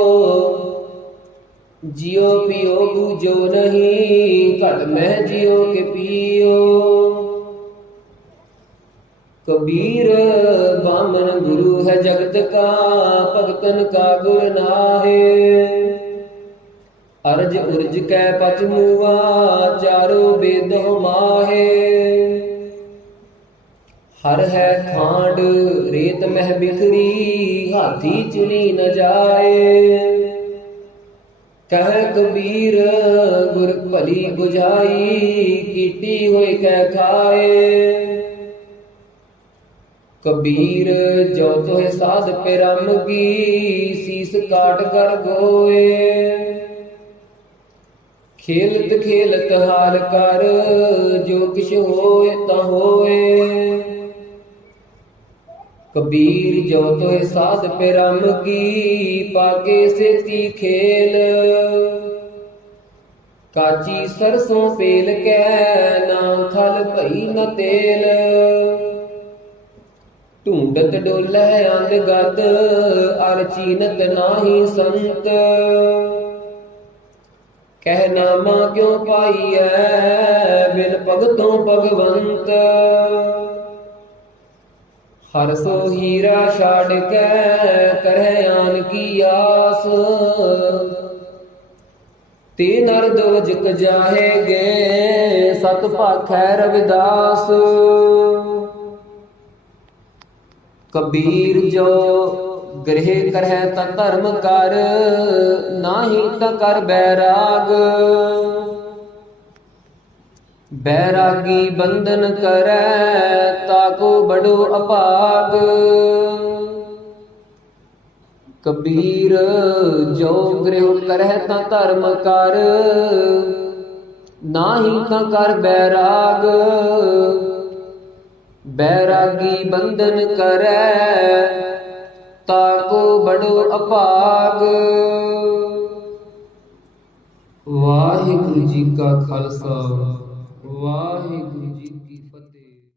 ਜਿਉ ਪੀਓ ਬੂਝੋ ਨਹੀਂ, ਘਟ ਮਹਿ ਜਿਉ ਕੇ ਪੀਓ। कबीर बामन गुरु है जगत का, भगतन का गुर नाहे। अर्ज उर्ज कै पच मुआ, चारो वेदो माहे। हर है खांड रेत मह बिखरी, हाथी चुनी न जाए। कह कबीर गुर भली बुझाई, कीटी होए कै खाए। कबीर जो तोहे साध पिरम की, सीस काट कर गोए। खेलत खेलत हाल कर, जो किश होए ता होए। कबीर जो तोहे साध पिरम की, पाके सेती खेल। काची सरसों पेल कै, नाम थल भई न तेल। ਢੂੰਡਤ ਡੋਲੈ ਅੰਧ ਗਦ, ਅਰ ਚੀਨਤ ਨਾਹੀ ਸੰਤ। ਕਹਿ ਨਾਮਾ ਕਿਉ ਪਾਈਐ, ਬਿਨ ਭਗਤੋਂ ਭਗਵੰਤ। ਹਰ ਸੋ ਹੀਰਾ ਛਾੜ ਕੇ, ਕਰਹਿ ਆਨ ਕੀ ਆਸ। ਤੇ ਨਰ ਦੋਜਕ ਜਾਹੇਗੇ, ਸਤ ਭਾਖੈ ਰਵਿਦਾਸ। कबीर जो गृह करह ता धर्म कर, नाही ता कर बैराग। बैरागी बंधन करे, ताको बड़ो अपाग। कबीर जो गृह करह ता धर्म कर, नाही ता कर बैराग। बैरागी बंधन करे, ताको बड़ो अपाग। वाहिगुरु जी का खालसा, वाहिगुरु जी की